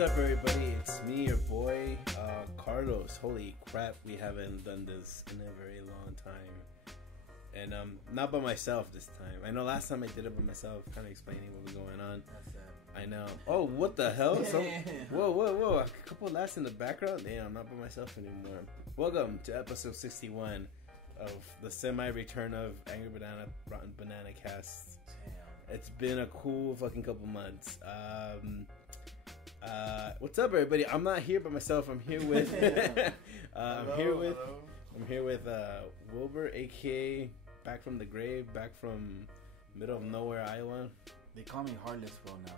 What's up, everybody? It's me, your boy, Carlos. Holy crap, we haven't done this in a very long time. And not by myself this time. I know last time I did it by myself, kind of explaining what was going on. That's sad. I know. Oh, what the hell? Whoa. A couple laughs in the background? Damn, I'm not by myself anymore. Welcome to episode 61 of the semi-return of Angry Banana Rotten Banana Cast. Damn. It's been a cool fucking couple months. What's up, everybody? I'm not here by myself. I'm here with I'm here with Wilbur, aka back from the grave, back from middle of nowhere, Iowa. They call me Heartless Will now.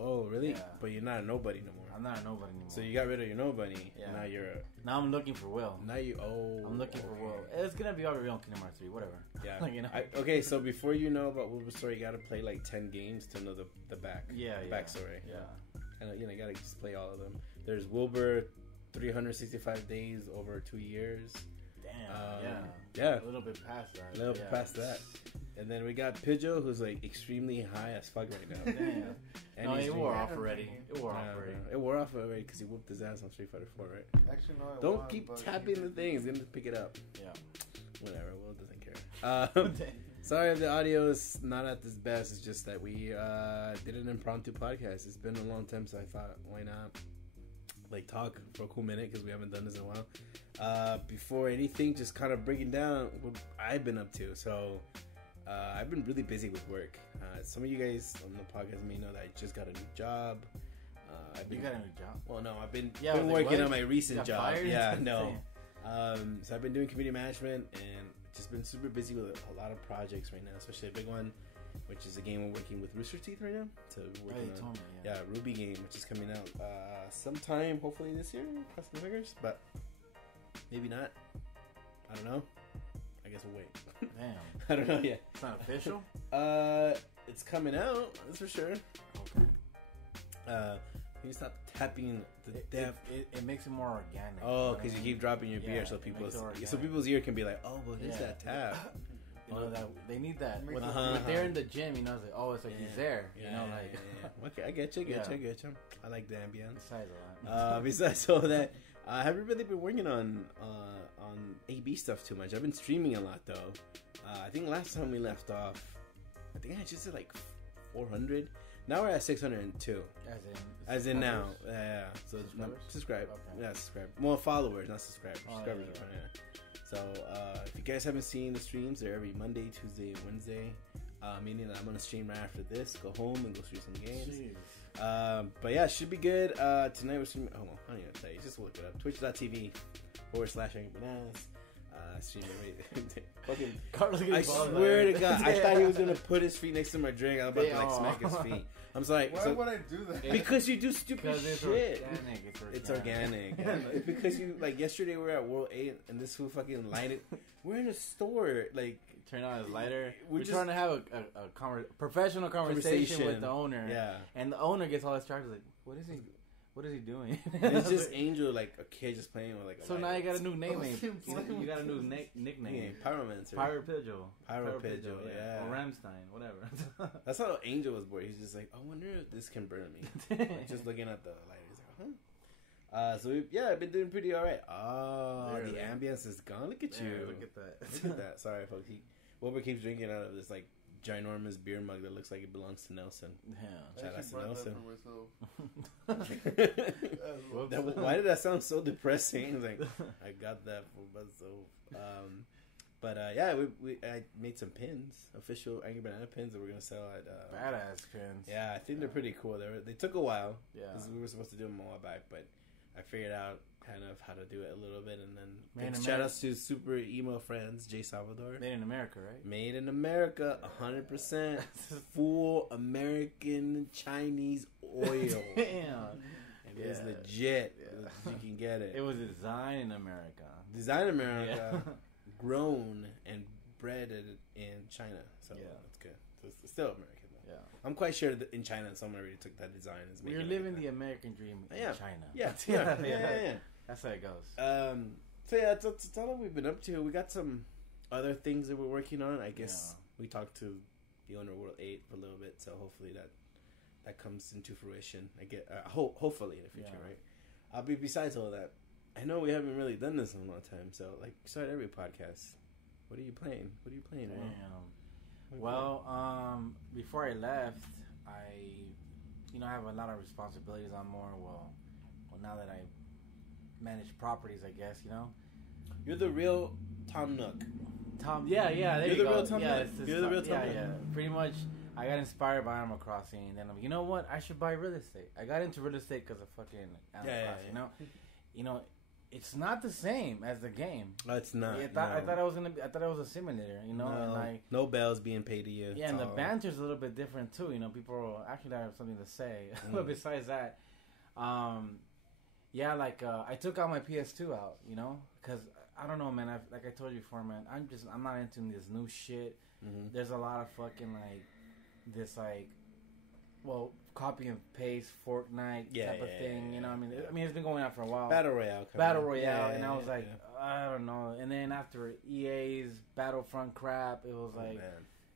Oh, really? Yeah. But you're not a nobody no more. I'm not a nobody anymore. So you got rid of your nobody. Yeah. Now you're Now I'm looking for Will. Now you. Oh. I'm looking for Will. It's gonna be already on Kingdom Hearts 3, whatever. Yeah. Like, you know. Okay, so before you know about Wilbur's story, you gotta play like 10 games to know the back. Yeah. Backstory. Yeah. And you gotta just play all of them. There's Wilbur, 365 days over 2 years. Damn. Yeah. A little bit past that. A little bit past that. And then we got Pidgeot, who's like extremely high as fuck right now. Damn. And No, he's it wore drinking. off already. It wore off already. It wore off already because he whooped his ass on Street Fighter 4, right? Actually, no. Don't keep tapping the things. He's gonna pick it up. Yeah. Whatever. Will doesn't care. Sorry if the audio is not at its best. It's just that we did an impromptu podcast. It's been a long time, so I thought, why not like talk for a cool minute because we haven't done this in a while. Before anything, just kind of breaking down what I've been up to. So I've been really busy with work. Some of you guys on the podcast may know that I just got a new job. You got a new job? Well, no, I've been Yeah, working on my recent job. Fired? Yeah, no. So I've been doing community management and just been super busy with a lot of projects right now, especially a big one, which is a game we're working with Rooster Teeth right now. So we're working on Ruby game, which is coming out sometime, hopefully this year, cross my fingers, but maybe not. I don't know. I guess we'll wait. Damn. I don't know yet. It's not official? It's coming out, that's for sure. Okay. Can you stop tapping the depth? It makes it more organic. Oh, because you keep dropping your beer, so people's ear can be like, oh, what is that tap? You know, that they need that. When Uh-huh. they're in the gym, you know, it's like, oh, it's like he's there. You know, like. Yeah. Okay, I get you. I like the ambience. Besides all that. Besides all that, I haven't really been working on AB stuff too much. I've been streaming a lot though. I think last time we left off, I think I just did like 400. Now we're at 602. As in now. Yeah. So subscribe. Okay. Yeah, subscribe. More followers, not subscribers. Oh, Subscribers yeah. are fine. So if you guys haven't seen the streams, they're every Monday, Tuesday, and Wednesday. Meaning that I'm gonna stream right after this, go home and go stream some games. But yeah, it should be good. Tonight we're streaming. Hold on, I don't even tell you. Just look it up. Twitch.tv/AngryBananas. Streaming fucking Carlos I swear to God, I thought he was gonna put his feet next to my drink. I was about to like smack his feet. I'm sorry. Why would I do that? Because you do stupid shit. It's organic. It's because you like yesterday we were at World 8 and this fool fucking lighted. We're in a store like turn on his lighter. We're just trying to have a professional conversation with the owner. Yeah, and the owner gets all distracted. Like, what is he doing? It's just Angel, like a kid just playing with like. So now you got a new name. You got a new nickname. Pyromancer. Pyro Pidgeot. Yeah. Or Ramstein, whatever. That's how Angel was born. He's just like, I wonder if this can burn me. Like, just looking at the light, he's like, huh? So I've been doing pretty alright. Oh, the ambience is gone. Look at you. Look at that. Look at that. Sorry, folks. Wilbur keeps drinking out of this like ginormous beer mug that looks like it belongs to Nelson. Yeah. Shout out to Nelson. Why did that sound so depressing? Like, I got that for myself. I made some pins, official Angry Banana pins that we're gonna sell at badass pins. Yeah, I think they're pretty cool. They took a while. Yeah, because we were supposed to do them a while back, but I figured out kind of how to do it a little bit, and then shout outs to super emo friends, Jay Salvador. Made in America, right? Made in America, 100% full American Chinese oil. Damn. It is legit. Yeah. You can get it. It was designed in America. Designed in America, grown and bred in China. So that's good. So it's still American. Yeah, I'm quite sure that in China someone already took that design. We're living the American dream in China. Yeah. That's how it goes. So that's all that we've been up to. We got some other things that we're working on. I guess we talked to the owner of World 8 for a little bit, so hopefully that that comes into fruition. I get hopefully in the future, right? Besides all that, I know we haven't really done this in a long time. So like, start every podcast. What are you playing? Man? Well, before I left, I have a lot of responsibilities on more. Well, now that I manage properties, I guess, You're the real Tom Nook. Yeah, there You're you the go. real Tom Nook. You're the real Tom Nook. Yeah. Pretty much, I got inspired by Animal Crossing, and then I'm like, you know what? I should buy real estate. I got into real estate because of fucking Animal Crossing. You know, it's not the same as the game. No, it's not. I thought it was a simulator. And like no bells being paid to you. Yeah, and the banter's a little bit different too. People actually have something to say. But besides that, I took out my PS2 out. Because I don't know, man. Like I told you before, man. I'm not into this new shit. Mm-hmm. There's a lot of fucking copy and paste Fortnite type of thing. You know, I mean, it's been going on for a while. Battle Royale, and I was like, I don't know. And then after EA's Battlefront crap, it was like,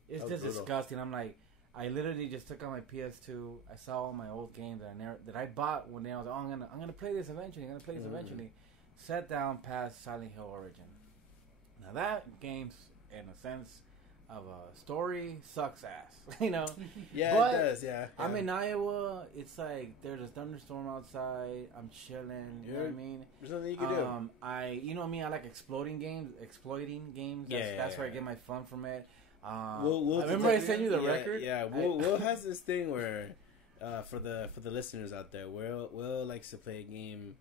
it's just disgusting. I'm like, I literally just took out my PS2. I saw all my old games that I bought one day. I was like, I'm gonna play this eventually. Eventually. Sat down past Silent Hill Origin. Now that game's in a sense of a story sucks ass, Yeah, but it does. Yeah, I'm in Iowa. It's like there's a thunderstorm outside. I'm chilling. You know what I mean? There's nothing you can do. I like exploiting games. That's where I get my fun from it. I remember I sent you the record. Yeah, Will has this thing where, for the listeners out there, Will likes to play a game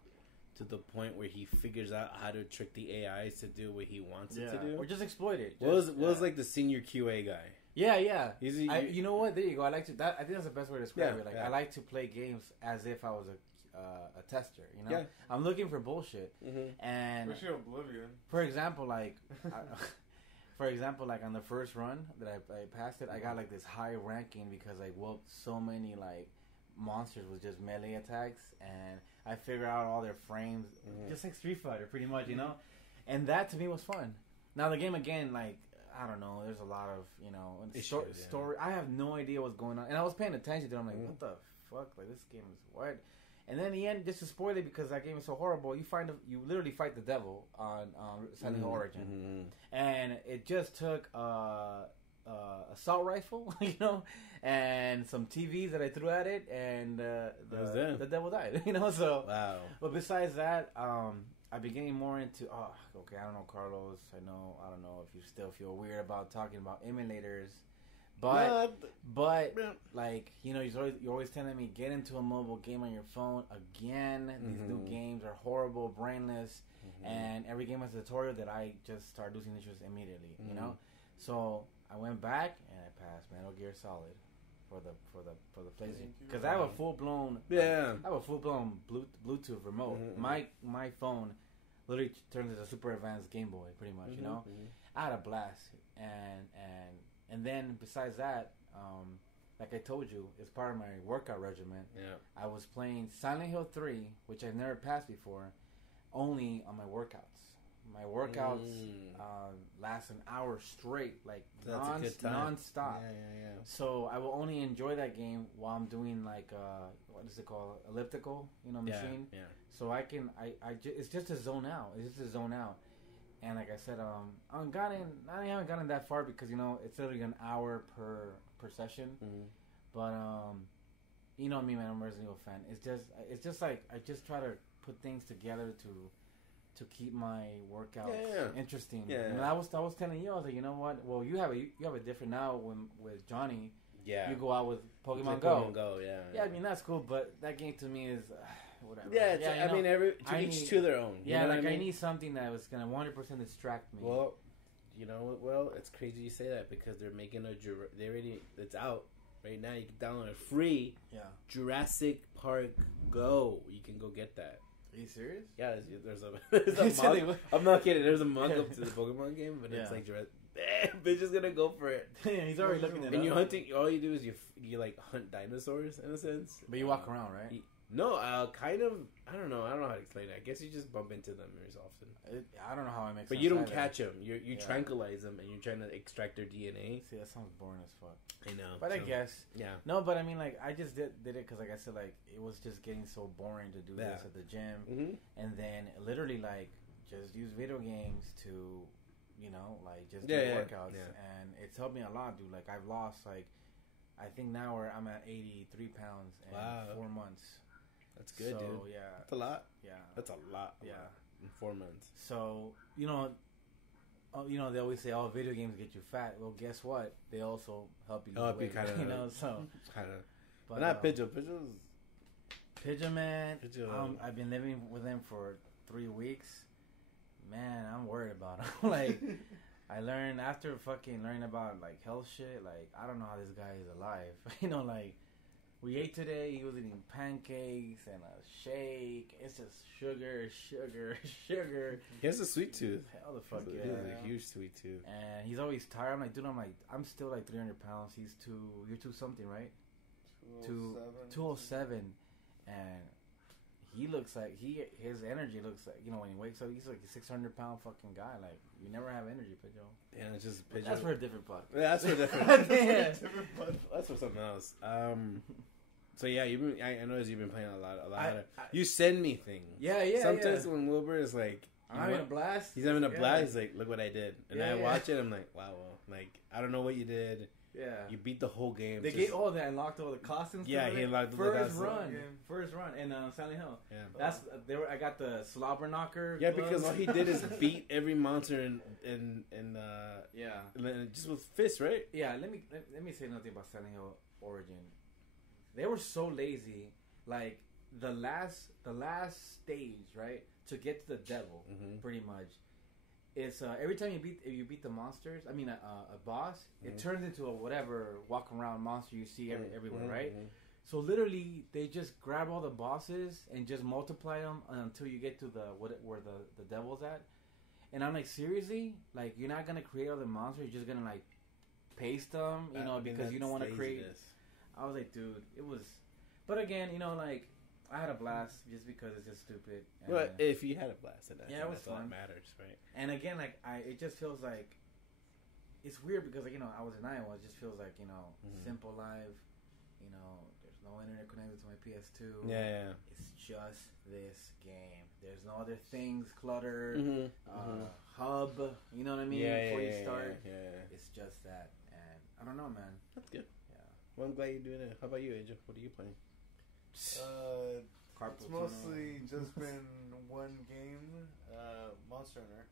to the point where he figures out how to trick the AIs to do what he wants it to do, or just exploit it. Will's like the senior QA guy. Yeah. You know what? There you go. I like to. I think that's the best way to describe it. I like to play games as if I was a tester. I'm looking for bullshit, and especially Oblivion. For example, like on the first run that I passed it, I got like this high ranking because I whooped so many like monsters with just melee attacks, and I figured out all their frames, just like Street Fighter, pretty much, and that to me was fun. Now the game again, like I don't know, there's a lot of story. I have no idea what's going on, and I was paying attention to it. I'm like, what the fuck? Like this game is what? And then in the end, just to spoil it because that game is so horrible, you literally fight the devil on Silent Hill Origin, and it just took assault rifle, and some TVs that I threw at it, and the devil died, So wow. But besides that, I've been getting more into. I don't know, Carlos. I don't know if you still feel weird about talking about emulators. But like you're always telling me get into a mobile game on your phone again. These new games are horrible, brainless, and every game has a tutorial that I just start losing interest immediately. So I went back and I passed Metal Gear Solid for the PlayStation because I have a full blown Bluetooth remote. My phone literally turns into a super advanced Game Boy, pretty much. I had a blast, and then besides that, like I told you, it's part of my workout regimen. Yeah. I was playing Silent Hill 3, which I've never passed before, only on my workouts. My workouts last an hour straight, like non-stop. Yeah. So I will only enjoy that game while I'm doing like what is it called, elliptical, machine. Yeah. So I it's just a zone out. And like I said, I haven't gotten that far because it's literally an hour per session. But you know me, man, I'm a Resident Evil fan. It's just like I just try to put things together to keep my workouts interesting. Yeah. And I was telling you, I was like, you know what? Well, you have a different now with Johnny. Yeah. You go out with Pokemon Go. Pokemon Go, yeah. Yeah, I mean that's cool, but that game to me is whatever. Yeah, I mean each to their own. Yeah, like I need something that was gonna 100% distract me. Well, it's crazy you say that because they're making it's out right now. You can download it free. Yeah. Jurassic Park Go. You can go get that. Are you serious? Yeah, there's a mug. I'm not kidding. There's a mug up to the Pokemon game, but it's like Jurassic. Bitch is gonna go for it. He's already looking at it. And you're hunting. All you do is you like hunt dinosaurs in a sense. But you walk around, right? No, kind of. I don't know. I don't know how to explain it. I guess you just bump into them as often. I don't know how it makes. But sense you don't either. catch them. You tranquilize them, and you're trying to extract their DNA. See, that sounds boring as fuck. I know. But I guess. Yeah. No, but I mean, like, I just did it because, like I said, like, it was just getting so boring to do this at the gym, and then literally like just use video games to, you know, like just do workouts, and it's helped me a lot, dude. Like, I've lost like, I think now I'm at 83 pounds in 4 months. That's good, dude. Yeah, that's a lot. Yeah, that's a lot. Yeah, in 4 months. So you know, they always say, "Oh, video games get you fat." Well, guess what? They also help you lose weight. Kind of, you know. So kind of, but not Pidgeot. Pidgeot, man. I've been living with him for 3 weeks. Man, I'm worried about him. Like, I learned after fucking learning about like health shit. Like, I don't know how this guy is alive. You know, like. We ate today. He was eating pancakes and a shake. It's just sugar. He has a sweet tooth. Hell the fuck yeah. He has a huge sweet tooth. And he's always tired. I'm like, dude, I'm still like 300 pounds. You're 2 something, right? 207. And he looks like, his energy looks like, you know, when he wakes up, he's like a 600 pound fucking guy. Like, you never have energy, Pidgeot. Yeah, it's just Pidgeot. That's for a different podcast. Yeah, that's for a different That's for something else. So yeah, I noticed you've been playing a lot. You send me things. Yeah. Sometimes when Wilbur is like, I'm having a blast. He's having a blast. He's like, look what I did, and I watch it. I'm like, wow, like I don't know what you did. Yeah, you beat the whole game. They unlocked all the costumes. Yeah, he unlocked first run in Silent Hill. Yeah, that's I got the slobber knocker. Yeah, because all he did is beat every monster in just with fists, right? Yeah, let me say nothing about Silent Hill Origin. They were so lazy. Like the last stage, right, to get to the devil, pretty much. It's every time you beat the monsters. I mean, a boss, it turns into a whatever walk around monster you see everywhere, right? So literally, they just grab all the bosses and just multiply them until you get to where the devil's at. And I'm like, seriously, like you're not gonna create other monsters. You're just gonna like paste them, you know, because you don't want to create. I was like, dude, it was. But again, you know, like I had a blast just because it's just stupid. But if you had a blast, then it was fun. All that matters, right? And again, like it just feels like it's weird because like, you know, I was in Iowa. It just feels like, you know, simple life. You know, there's no internet connected to my PS2. Yeah. It's just this game. There's no other things cluttered. Hub. You know what I mean? Before you start. Yeah. It's just that, and I don't know, man. That's good. Well, I'm glad you're doing it. How about you, Angel? What are you playing? It's mostly just been one game, Monster Hunter.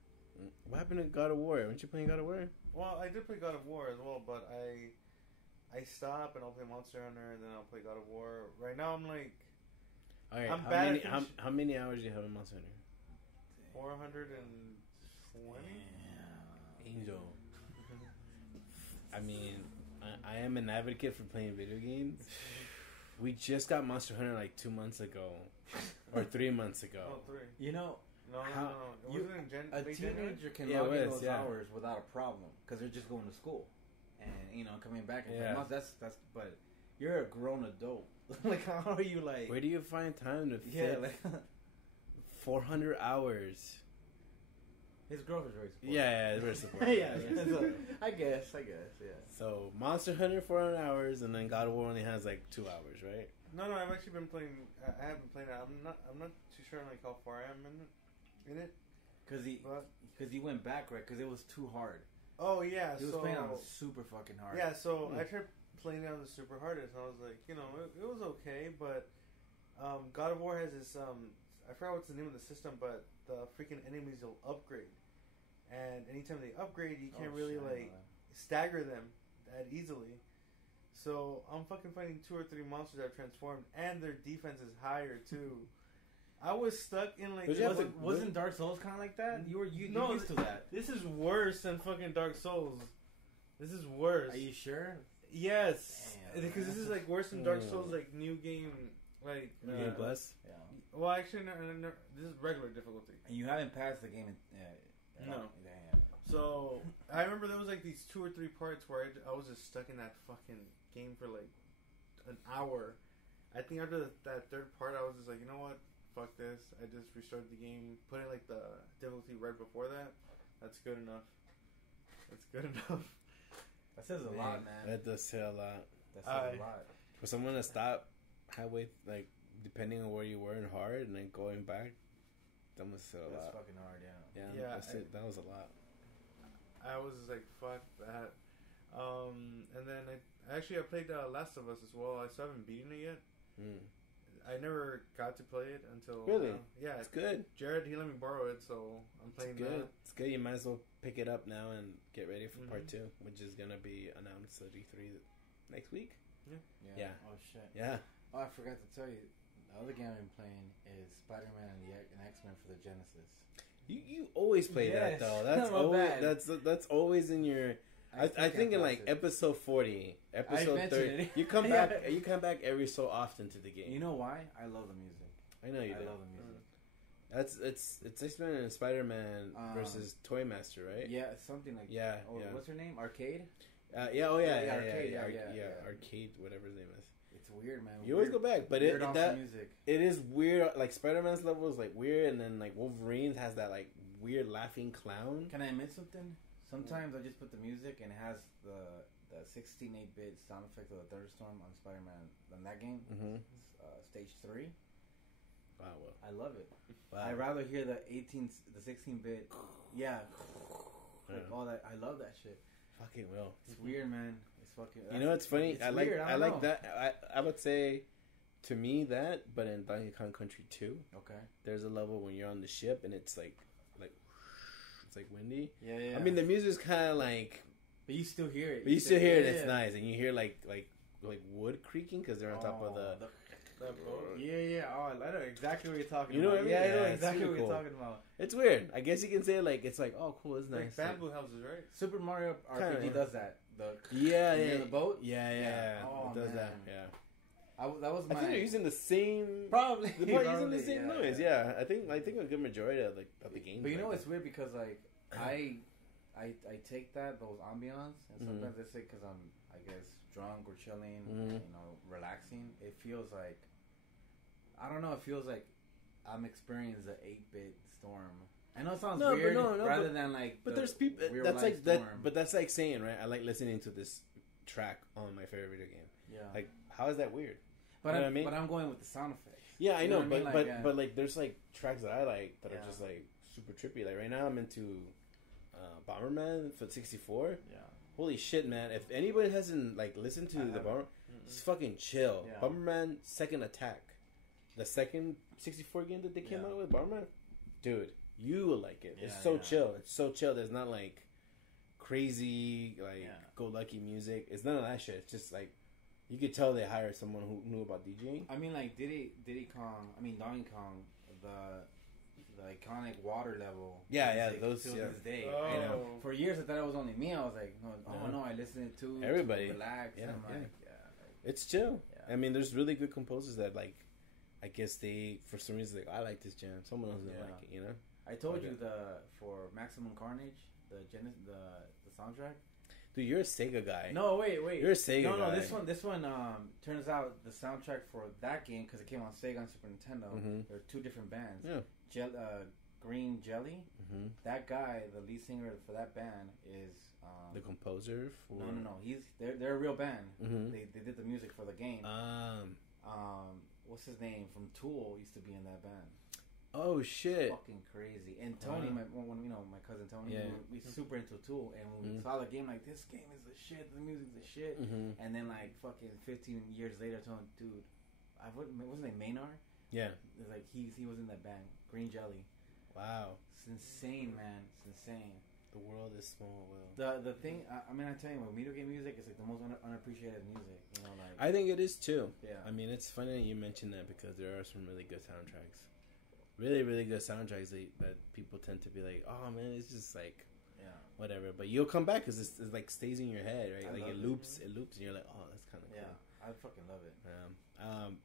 What happened to God of War? Weren't you playing God of War? Well, I did play God of War as well, but I stop and I'll play Monster Hunter and then I'll play God of War. Right now I'm like, all right, how many hours do you have in Monster Hunter? 420. Angel. I mean, I am an advocate for playing video games. We just got Monster Hunter like 2 months ago, or 3 months ago. Oh, 3. You know, no. A teenager can log in those hours without a problem because they're just going to school, and you know, coming back and that's. But you're a grown adult. Like, how are you like? Where do you find time to fit? Like 400 hours. His girlfriend's very supportive. Yeah, very supportive. yeah. So, I guess, yeah. So, Monster Hunter 400 hours, and then God of War only has like 2 hours, right? No, I've actually been playing. I haven't played it. I'm not too sure like how far I am in it. Because he went back, right? Because it was too hard. Oh yeah, he was playing on super fucking hard. Yeah, so I tried playing it on the super hardest, and I was like, you know, it was okay, but God of War has this I forgot what's the name of the system, but the freaking enemies will upgrade. And anytime they upgrade, you can't really stagger them that easily. So I'm fucking fighting 2 or 3 monsters that have transformed, and their defense is higher too. I was stuck in like. Wasn't Dark Souls kind of like that? You used to that. This is worse than fucking Dark Souls. This is worse. Are you sure? Yes, because this is like worse than Dark Souls. Like new game, like New Game Plus. Yeah. Well, actually, no, this is regular difficulty. And you haven't passed the game. No. So I remember there was like these 2 or 3 parts where I was just stuck in that fucking game for like an hour, I think after that third part, I was just like, you know what? Fuck this. I just restarted the game, put in like the difficulty right before that. That's good enough. That's good enough. That says a lot, man. That does say a lot. That says a lot. For someone to stop halfway, like, depending on where you were in hard and then going back, that must say a lot. That's fucking hard, yeah. Yeah, that was a lot. I was just like, fuck that. And then I played Last of Us as well. I still haven't beaten it yet. I never got to play it until really. Yeah, it's good. Jared, he let me borrow it, so I'm playing that. It's good. You might as well pick it up now and get ready for part 2, which is gonna be announced at E3 next week. Yeah. Oh shit. Yeah. Oh, I forgot to tell you. The other game I've been playing is Spider-Man and X-Men for the Genesis. You always play that though. That's always in your. I think in like episode 40, episode 30, you come back. You come back every so often to the game. You know why? I love the music. I know you do. I love the music. It's X-Men and Spider-Man versus Toy Master, right? Yeah, something like that. Oh, what's her name? Arcade. Arcade. Arcade, whatever his name is. It's weird, man. You always go back, but it is weird. Like Spider-Man's level is like weird, and then like Wolverine's has that like weird laughing clown. Can I admit something? Sometimes I just put the music and it has the 16-8-bit sound effect of the Thunderstorm on Spider-Man in that game. Stage 3. Wow, well. I love it. Wow. I'd rather hear the 16-bit. Yeah. Like all that. I love that shit. Fucking will. It's weird, man. It's fucking. You know, it's funny. It's I like that. I would say, to me that, but in Donkey Kong Country 2, okay, there's a level when you're on the ship and it's like it's like windy. Yeah. I mean, the music's kind of like, but you still hear it. But you still hear it. It's nice, and you hear like wood creaking because they're on top of the. Yeah. Oh, I know exactly what you're talking about. You know what I mean? Yeah, I know exactly what you're talking about. It's weird. I guess you can say like it's like, oh, cool, it's nice. Like bamboo houses, right? Super Mario RPG does that. Yeah. The boat. Yeah. Oh, it does man. that. Yeah. That was my. I think they're using the same. Probably. They're probably using the same noise. Yeah. I think a good majority of the game. But you know, it's weird because like I take those ambiance and sometimes I say because I'm I guess drunk or chilling, relaxing. It feels like I don't know. It feels like I'm experiencing the 8-bit storm. I know it sounds weird, rather than like. But there's people that's like storm. That. But that's like saying, right? I like listening to this track on my favorite video game. Yeah. Like, how is that weird? But But I'm going with the sound effects. Yeah, I know. But like, there's like tracks that I like that are just like super trippy. Like right now, I'm into Bomberman for 64. Yeah. Holy shit, man! If anybody hasn't like listened to the Bomberman, it's fucking chill. Yeah. Bomberman Second Attack, the second 64 game that they came out with, Bomberman, dude, you will like it. It's so chill. It's so chill. There's not like crazy go lucky music. It's none of that shit. It's just like you could tell they hired someone who knew about DJing. I mean, like Donkey Kong, the iconic water level. Those till this day. Oh. I know. For years I thought it was only me. I was like, no, I listened to everybody. To relax. Yeah, and I'm like, it's chill. Yeah. I mean, there's really good composers that like. I guess they, for some reason, like I like this jam. Someone else doesn't like it, you know. I told you for Maximum Carnage, the soundtrack. Dude, you're a Sega guy. No, wait. You're a Sega guy. No, this one turns out the soundtrack for that game, because it came on Sega and Super Nintendo, there are two different bands. Yeah. Green Jelly. That guy, the lead singer for that band, is the composer. For... No. They're a real band. They did the music for the game. What's his name from Tool used to be in that band. Oh shit! Fucking crazy. And Tony, my cousin Tony, we super into Tool, and when we saw the game, like this game is the shit, the music's the shit. And then like fucking 15 years later, I told him, dude, wasn't it Maynard? Yeah. It's like he was in that band, Green Jelly. Wow. It's insane, man. It's insane. The world is small, Will. The thing, I mean, I tell you, with video game music, it's like the most unappreciated music. You know, like I think it is too. Yeah. I mean, it's funny that you mentioned that because there are some really good soundtracks, really, really good soundtracks that people tend to be like, oh man, it's just like, whatever. But you'll come back because it's like stays in your head, right? Like it loops, and you're like, oh, that's kind of cool. I fucking love it.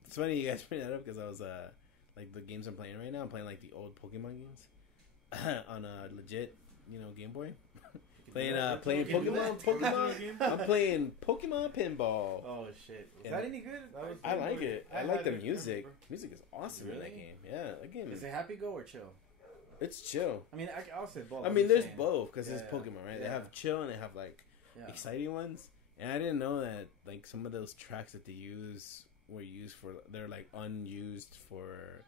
It's funny you guys bring that up because I was like the games I'm playing right now. I'm playing like the old Pokemon games on a legit. Game Boy. Playing Pokemon. I'm playing Pokemon Pinball. Oh shit! Is that any good? I like it. I like the music. Remember. Music is awesome in that game. Yeah, that game Is it happy go or chill? It's chill. I mean, I'll say both. I mean, there's both because it's Pokemon, right? Yeah. They have chill and they have like exciting ones. And I didn't know that like some of those tracks that they use were used for they're like unused for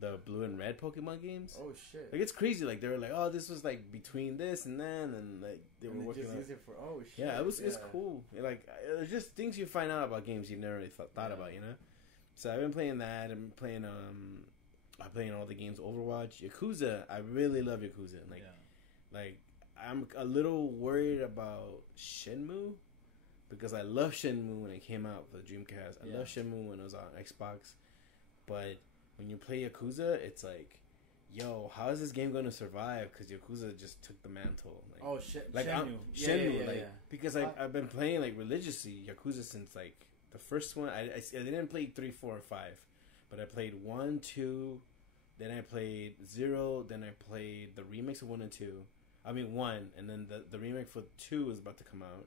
the blue and red Pokemon games. Oh shit! Like it's crazy. Like they were like, oh, this was like between this and then, and like they were working just on use it for shit. Yeah, it's cool. Like there's just things you find out about games you've never really thought about, you know. So I've been playing that. I'm playing all the games. Overwatch, Yakuza. I really love Yakuza. Like I'm a little worried about Shenmue because I love Shenmue when it came out for the Dreamcast. I love Shenmue when it was on Xbox, but when you play Yakuza, it's like, yo, how is this game going to survive? Because Yakuza just took the mantle. Like, oh shit! Like Shenmue, because I've been playing like religiously Yakuza since like the first one. I didn't play 3, 4, or 5, but I played 1, 2, then I played 0, then I played the remakes of 1 and 2. I mean 1, and then the remake for 2 is about to come out.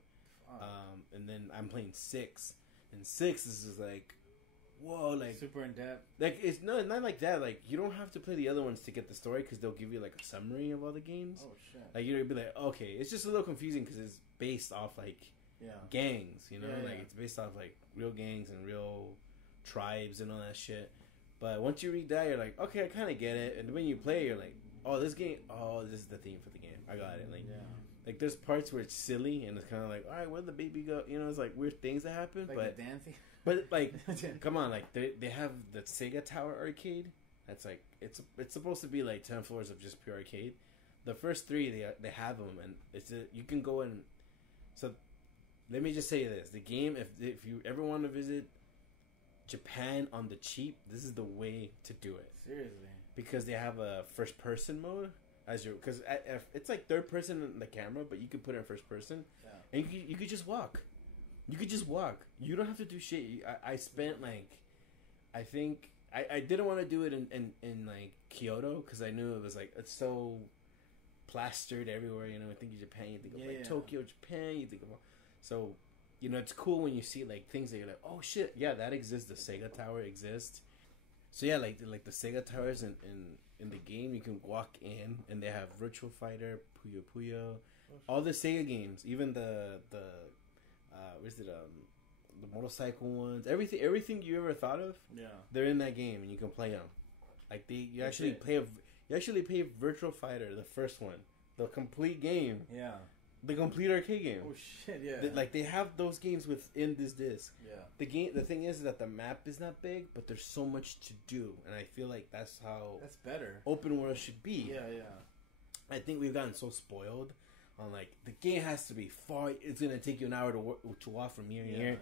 And then I'm playing 6, and 6 is just like, whoa, like super in depth. Like it's not like that. Like you don't have to play the other ones to get the story because they'll give you like a summary of all the games. Oh shit! Like you'll be like, okay, it's just a little confusing because it's based off like gangs, you know, like it's based off like real gangs and real tribes and all that shit. But once you read that, you're like, okay, I kind of get it. And when you play, you're like, oh, this is the theme for the game. I got it. Like there's parts where it's silly and it's kind of like, all right, where'd the baby go? You know, it's like weird things that happen, like but the dancing. But like, come on, like they have the Sega Tower arcade. That's like it's supposed to be like 10 floors of just pure arcade. The first 3 they have them, and you can go and so. Let me just say this: the game, if you ever want to visit Japan on the cheap, this is the way to do it. Seriously, because they have a first person mode because it's like third person in the camera, but you can put it in first person, and you could just walk. You could just walk. You don't have to do shit. I spent like, I think I didn't want to do it in like Kyoto because I knew it was like it's so plastered everywhere. You know, I think of Japan, you think of like Tokyo, Japan. You think of so, you know, it's cool when you see like things that you're like, oh shit, yeah, that exists. The Sega Tower exists. So yeah, like the Sega Towers in the game, you can walk in and they have Virtual Fighter, Puyo Puyo, all the Sega games, even the motorcycle ones, everything you ever thought of, they're in that game and you can play them. Like you actually play Virtual Fighter, the first one, the complete game, the complete arcade game. Oh shit, yeah. They have those games within this disc. Yeah. The thing is that the map is not big, but there's so much to do, and I feel like that's better. Open world should be. Yeah. I think we've gotten so spoiled on like the game has to be far. It's gonna take you an hour to walk from here and here.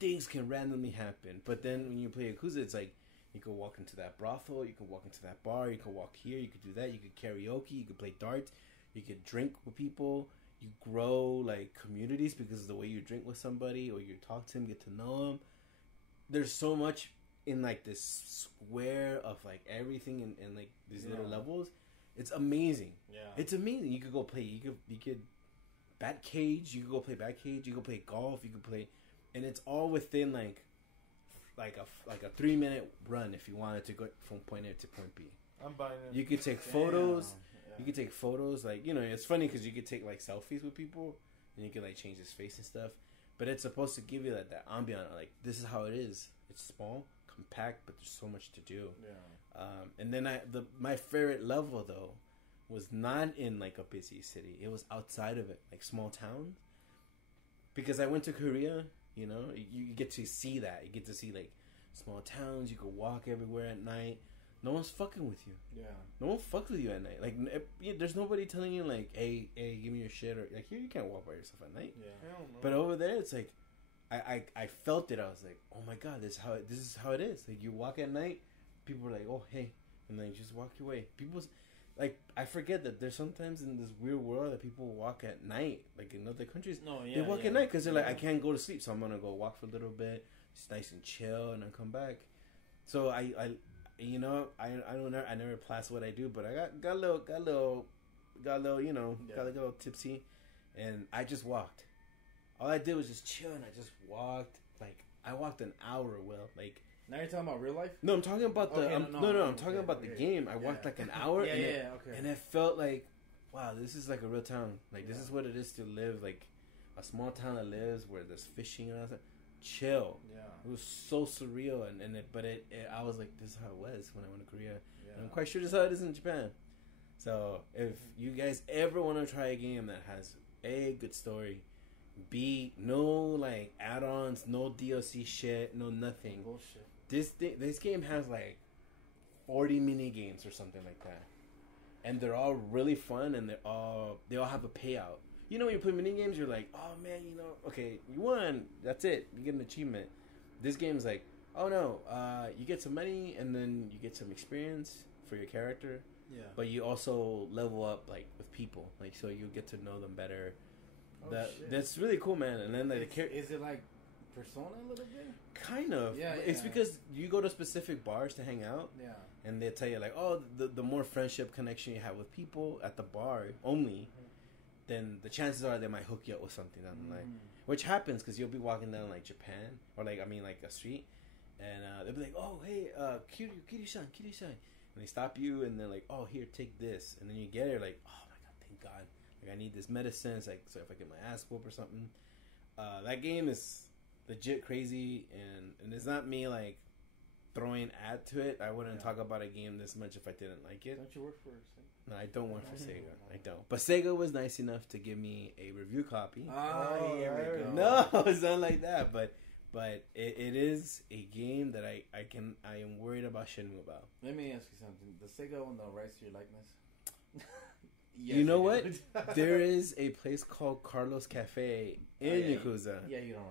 Things can randomly happen, but then when you play Yakuza, it's like you can walk into that brothel, you can walk into that bar, you can walk here, you could do that, you could karaoke, you could play darts, you could drink with people. You grow like communities because of the way you drink with somebody or you talk to them, get to know them. There's so much in like this square of like everything in like these little levels. It's amazing. Yeah, it's amazing. You could go play. You could bat cage. You could go play bat cage. You could play golf. You could play, and it's all within like a 3-minute run if you wanted to go from point A to point B. I'm buying it. You could take photos. You could take photos, like, you know, it's funny because you could take, like, selfies with people, and you could, like, change his face and stuff, but it's supposed to give you, like, that ambient, like, this is how it is. It's small, compact, but there's so much to do. Yeah. And then my favorite level, though, was not in, like, a busy city. It was outside of it, like, small towns, because I went to Korea, you know, you get to see that. You get to see, like, small towns, you could walk everywhere at night. No one's fucking with you. Yeah. No one fucks with you at night. Like, there's nobody telling you, like, hey, give me your shit. Or, like, here, you can't walk by yourself at night. Yeah. I don't know. But over there, it's like, I felt it. I was like, oh, my God, this is how it is. Like, you walk at night, people are like, oh, hey. And then you just walk your way. People's, like, I forget that there's sometimes in this weird world that people walk at night. Like, in other countries, they walk at night because they're like, I can't go to sleep. So I'm going to go walk for a little bit. It's nice and chill, and then come back. So you know, I never plaster what I do, but I got a little, you know, got a little tipsy, and I just walked. All I did was just chill, and I just walked. Like I walked an hour. Will like. Now you're talking about real life? No, I'm talking about the. Okay, I'm talking about the game. I walked like an hour, okay. And it felt like, wow, this is like a real town. Like this is what it is to live like a small town that lives where there's fishing and all that. Chill. Yeah. It was so surreal, but I was like, this is how it was when I went to Korea. Yeah. And I'm quite sure this is how it is in Japan. So if you guys ever want to try a game that has A, good story, B, no like add-ons, no DLC shit, no nothing. Bullshit. This game has like 40 mini games or something like that, and they're all really fun, and they all have a payout. You know, when you play mini games, you're like, oh man, you know, okay, you won, that's it, you get an achievement. This game's like, oh no, you get some money and then you get some experience for your character. Yeah. But you also level up like with people, like so you get to know them better. Shit. That's really cool, man. And then like is it like Persona a little bit? Kind of. Yeah. It's because you go to specific bars to hang out. Yeah. And they tell you like, oh, the more friendship connection you have with people at the bar only, then the chances are they might hook you up with something down the line. Which happens because you'll be walking down like Japan or like a street, and they'll be like, oh hey, Kiri-san, and they stop you and they're like, oh here, take this, and then you get it, like, oh my god, thank God, like I need this medicine, it's like so if I get my ass whooped or something. That game is legit crazy, and it's not me like throwing ad to it. I wouldn't talk about a game this much if I didn't like it. Don't you work for Sega? No, I don't work for Sega. I don't. But Sega was nice enough to give me a review copy. Oh, here we go. No, it's not like that. But it is a game that I am worried about Shenmue about. Let me ask you something. Does Sega own the rights to your likeness? Yes, you know what? There is a place called Carlos Cafe in Yakuza. Yeah, you don't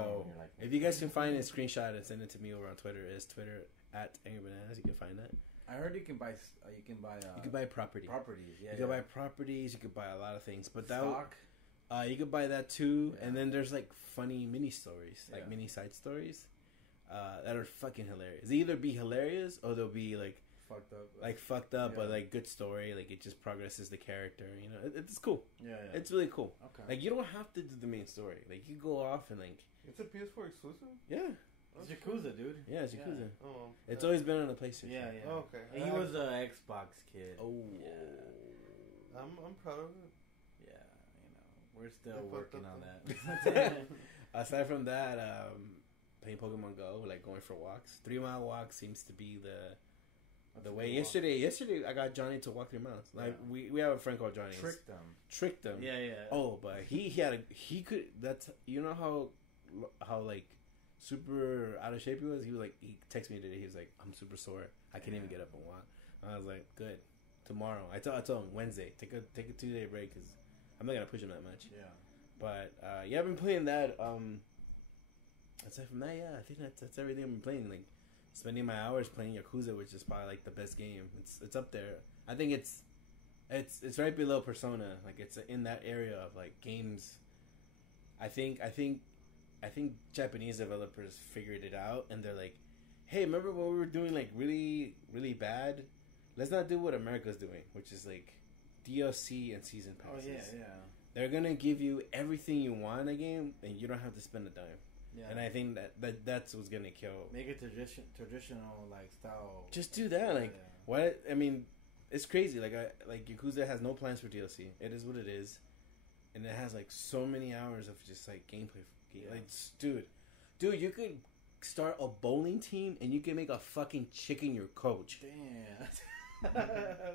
own it. If you guys can find a screenshot and send it to me over on Twitter, it's Twitter @AngryBananas. You can find that. I heard you can buy property. Properties, yeah. You can buy properties. You can buy a lot of things, but stock. You could buy that too. Yeah. And then there's like funny mini stories, like mini side stories, that are fucking hilarious. They either be hilarious or they'll be like fucked up, but like good story. Like it just progresses the character. You know, it's cool. Yeah, it's really cool. Okay. Like you don't have to do the main story. Like you go off and like. It's a PS4 exclusive. Yeah. It's Yakuza, dude. Yeah, it's Yakuza. Yeah. Oh, it's always been on the PlayStation. Yeah. Oh, okay. And he was an Xbox kid. Oh. Yeah. I'm proud of it. Yeah, we're still working on that. Aside from that, playing Pokemon Go, like going for walks. 3 mile walk seems to be the way. Yesterday, I got Johnny to walk 3 miles. Like we have a friend called Johnny. Tricked him. Yeah. Oh, but he could. That's how like super out of shape he was. He was like, he texted me today. He was like, I'm super sore. I can't even get up and walk. I was like, good. Tomorrow, I told him Wednesday. Take a 2-day break because I'm not gonna push him that much. Yeah. But I've been playing that. Aside from that, I think that's everything I've been playing. Like spending my hours playing Yakuza, which is probably like the best game. It's up there. I think it's right below Persona. Like it's in that area of like games. I think Japanese developers figured it out, and they're like, hey, remember when we were doing like really, really bad? Let's not do what America's doing, which is like DLC and season passes. Oh, yeah. They're going to give you everything you want in a game, and you don't have to spend a dime. Yeah. And I think that's what's going to kill. Make it traditional, like, style. Just do that. Like, what? I mean, it's crazy. Like Yakuza has no plans for DLC. It is what it is. And it has, like, so many hours of just, like, gameplay. Yeah. Like, dude, you could start a bowling team, and you can make a fucking chicken your coach. Damn.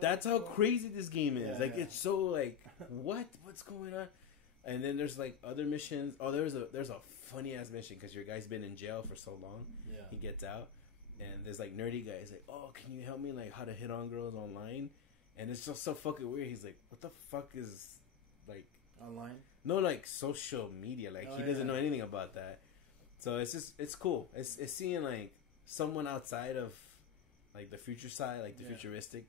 That's how crazy this game is. It's so like, what's going on? And then there's like other missions. Oh, there's a funny ass mission because your guy's been in jail for so long. Yeah, he gets out, and there's like nerdy guys like, oh, can you help me like how to hit on girls online? And it's just so fucking weird. He's like, what the fuck is like online? No, like social media. Like he doesn't know anything about that. So it's cool. It's seeing like someone outside of like the future side, like the futuristic,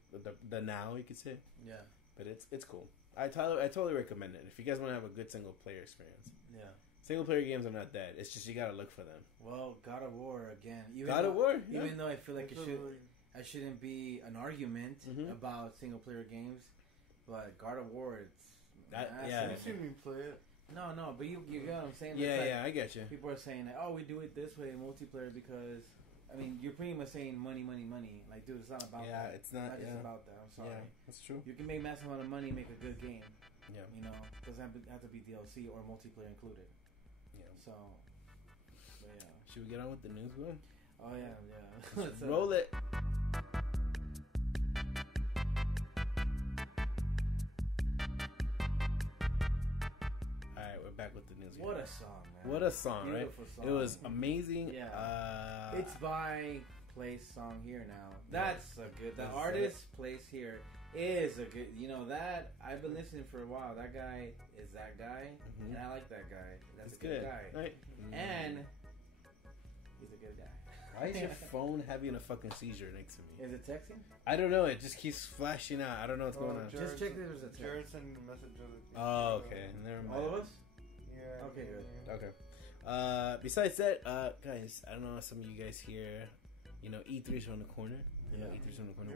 the now you could say. Yeah. But it's cool. I totally recommend it if you guys want to have a good single player experience. Yeah. Single player games are not dead. It's just you gotta look for them. Well, God of War again. Even though I feel like I shouldn't be an argument about single player games, but God of War, Yeah. You seen me play it. No, but you get what I'm saying? Yeah, It's like, I get you. people are saying that, oh, we do it this way in multiplayer because, I mean, you're pretty much saying money. Like, dude, it's not about that. Yeah, it's not. Just about that. I'm sorry. Yeah, that's true. You can make massive amount of money, make a good game. Yeah. You know, doesn't have to be DLC or multiplayer included. Yeah. So, but yeah. Should we get on with the news, Will? Oh yeah. Let's roll it. Alright, we're back with the news. What a song, man. What a song, Beautiful right? song. It was amazing. Yeah. It's by Place Song Here now. That's a good. The artist Place Here is a good. You know that I've been listening for a while. That guy is that guy, and I like that guy. That's a good guy, right? And he's a good guy. Why is your phone having a fucking seizure next to me? Is it texting? I don't know. It just keeps flashing out. I don't know what's going on. Just check if there's a text. Jared sending a message. Oh, okay. Never mind. All of us? Yeah. Okay, good. Okay. Besides that, guys, I don't know some of you guys here. You know, E3's around the corner. E3's around the corner.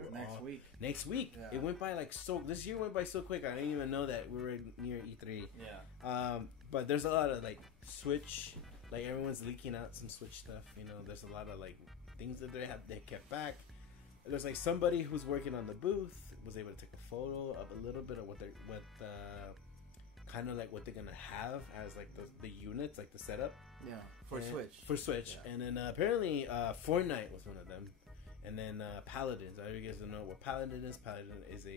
Next week. Yeah. It went by like so. This year went by so quick. I didn't even know that we were near E3. Yeah. But there's a lot of like Switch. Like everyone's leaking out some Switch stuff. You know, there's a lot of like things that they kept back. There's like somebody who's working on the booth was able to take a photo of a little bit of what kind of like what they're gonna have as like the units, like the setup. Yeah. For Switch. Yeah. And then apparently Fortnite was one of them. And then Paladins. I guess don't know what Paladin is. Paladin is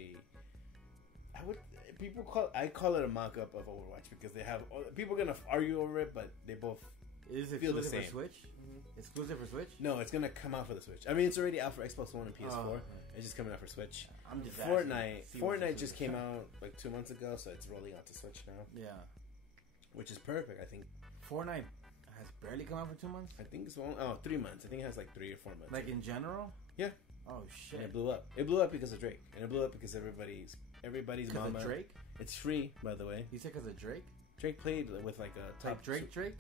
I call it a mock-up of Overwatch because they have people are gonna argue over it, but they both feel the same. For Switch? Mm-hmm. Exclusive for Switch? No, it's gonna come out for the Switch. I mean, it's already out for Xbox One and PS4. Oh, okay. It's just coming out for Switch. I'm just Fortnite just came out like 2 months ago, so it's rolling out to Switch now. Yeah. Which is perfect, I think. Fortnite has barely come out for 2 months? I think it's 3 months. I think it has like 3 or 4 months. Like in general? Yeah. Oh shit. And it blew up. It blew up because of Drake. And it blew up because everybody's mama. Of Drake? It's free, by the way. You said because of Drake? Drake played with like a type Drake? Drake,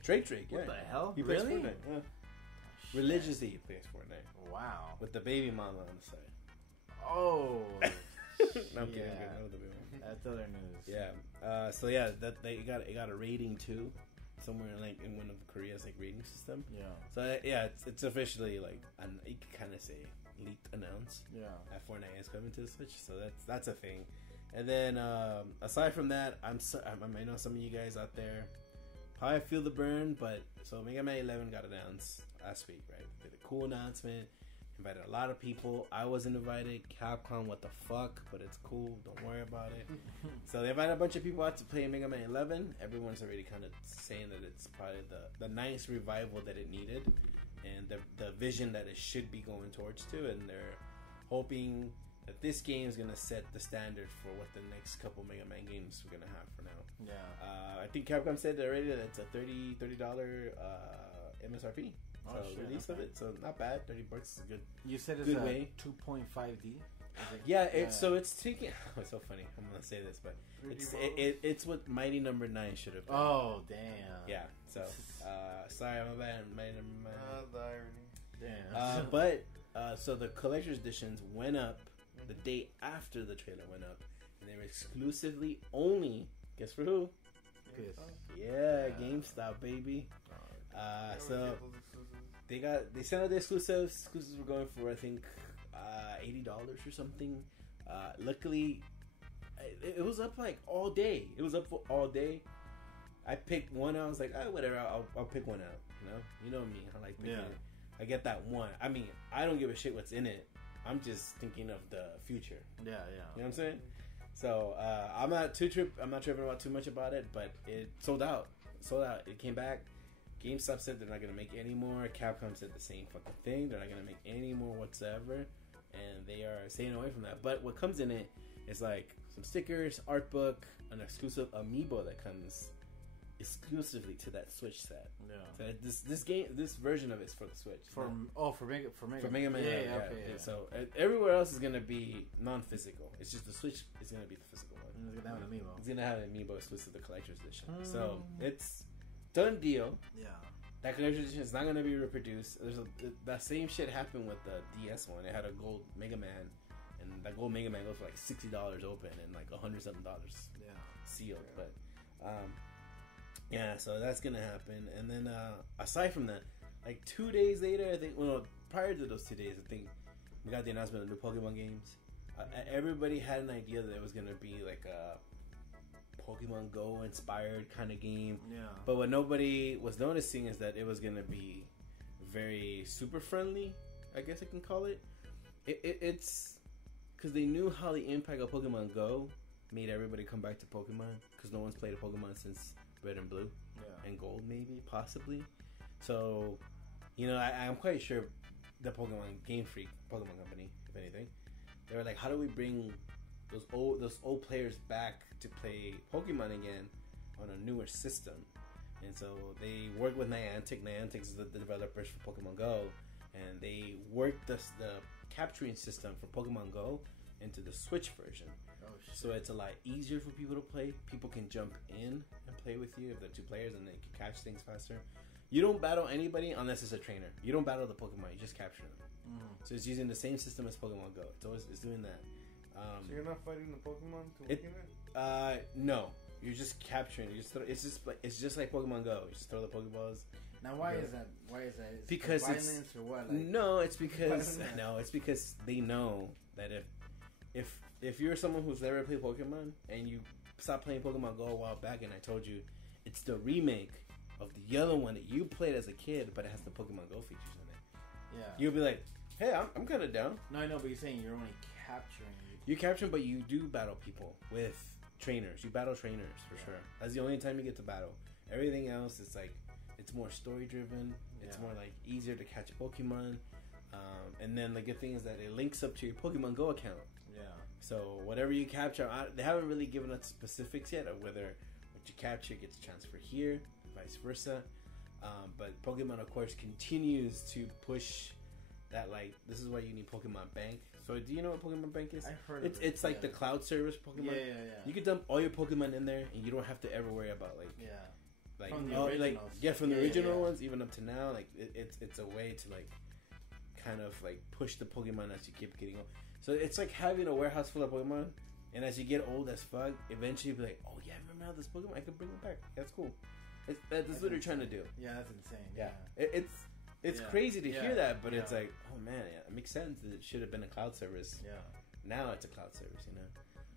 yeah. What the hell? He plays Really? Fortnite, yeah. Religiously, he plays Fortnite. Wow. With the baby mama on the side. Oh. No, I'm kidding. Yeah. With the baby mama. That's other news. Yeah. So yeah, that it got a rating too, somewhere like in one of Korea's like rating system. Yeah. So yeah, it's officially like you can kind of say leaked, announced. Yeah. That Fortnite is coming to the Switch, so that's a thing. And then aside from that, I know some of you guys out there probably feel the burn, but so Mega Man 11 got announced last week, right? Did a cool announcement. Invited a lot of people. I wasn't invited. Capcom, what the fuck? But it's cool. Don't worry about it. So they invited a bunch of people out to play Mega Man 11. Everyone's already kind of saying that it's probably the nice revival that it needed, and the vision that it should be going towards too. And they're hoping that this game is gonna set the standard for what the next couple Mega Man games we're gonna have for now. Yeah. I think Capcom said already that it's a $30 MSRP. So release of it, so not bad. $30 is good. You said it's good a way. 2.5D. Yeah, so it's taking. Oh, it's so funny. I'm gonna say this, but it's what Mighty Number 9 should have been. Oh damn. Yeah. So sorry, my bad. Mighty Number 9. The irony. Damn. But so the collector's editions went up the day after the trailer went up, and they were exclusively only. Guess for who? Yeah, GameStop, baby. So they sent out the exclusives. Exclusives were going for I think $80 or something. Luckily, it was up like all day. It was up for all day. I picked one. I was like, whatever. I'll pick one out. You know me. I like picking. Yeah. I get that one. I mean, I don't give a shit what's in it. I'm just thinking of the future. Yeah. You know what I'm saying? So I'm not tripping about too much about it, but it sold out. It came back. GameStop said they're not gonna make any more. Capcom said the same fucking thing. They're not gonna make any more whatsoever, and they are staying away from that. But what comes in it is like some stickers, art book, an exclusive amiibo that comes exclusively to that Switch set. Yeah. So this version of it's for the Switch. For Mega Man. Yeah. Okay. So everywhere else is gonna be non-physical. It's just the Switch is gonna be the physical one. And it's gonna have an amiibo. It's gonna have an amiibo exclusive to the collector's edition. So it's done deal. Yeah. That collector's edition is not gonna be reproduced. That same shit happened with the DS one. It had a gold Mega Man, and that gold Mega Man goes for like $60 open and like $100 something. Yeah. sealed. But yeah, so that's gonna happen. And then aside from that, like 2 days later, I think. Well, prior to those 2 days, I think we got the announcement of new Pokemon games. Everybody had an idea that it was gonna be like a Pokemon Go inspired kind of game. Yeah. But what nobody was noticing is that it was gonna be very super friendly, I guess I can call it. It's because they knew how the impact of Pokemon Go made everybody come back to Pokemon, because no one's played a Pokemon since Red and Blue and Gold, maybe, possibly. So, you know, I'm quite sure the Pokemon Game Freak, Pokemon Company, if anything, they were like, how do we bring those old players back to play Pokemon again on a newer system? And so they worked with Niantic. Niantic is the developers for Pokemon Go, and they worked the capturing system for Pokemon Go into the Switch version. Oh, shit. So it's a lot easier for people to play. People can jump in and play with you if they're two players, and they can catch things faster. You don't battle anybody unless it's a trainer. You don't battle the Pokemon. You just capture them. Mm-hmm. So it's using the same system as Pokemon Go. It's doing that. So you're not fighting the Pokemon to weaken it? No. You're just capturing. It's just like Pokemon Go. You just throw the Pokeballs. Now, why is that? Why is that? Is because it violence or what? Like, no, it's because they know that if you're someone who's never played Pokemon and you stopped playing Pokemon Go a while back, and I told you it's the remake of the other one that you played as a kid, but it has the Pokemon Go features in it. Yeah. You'll be like, hey, I'm kind of down. No, I know, but you're saying you're only capturing. You capture them, but you do battle people with trainers. You battle trainers for sure. That's the only time you get to battle. Everything else is like, it's more story driven. It's more like easier to catch Pokemon. And then the good thing is that it links up to your Pokemon Go account. Yeah. So whatever you capture, they haven't really given us specifics yet of whether what you capture gets transferred here, vice versa. But Pokemon, of course, continues to push that, like, this is why you need Pokemon Bank. So do you know what Pokemon Bank is? I've heard of it. It's like the cloud service Pokemon. Yeah. You can dump all your Pokemon in there, and you don't have to ever worry about like from the originals. From the original ones even up to now. Like it's a way to like kind of like push the Pokemon as you keep getting old. So it's like having a warehouse full of Pokemon, and as you get old as fuck, eventually you'll be like, oh yeah, I remember now this Pokemon, I could bring it back. That's cool. That's what they're trying to do. Yeah, that's insane. Yeah. It's crazy to hear that, but it's like, oh man, it makes sense. It should have been a cloud service. Yeah. Now it's a cloud service, you know.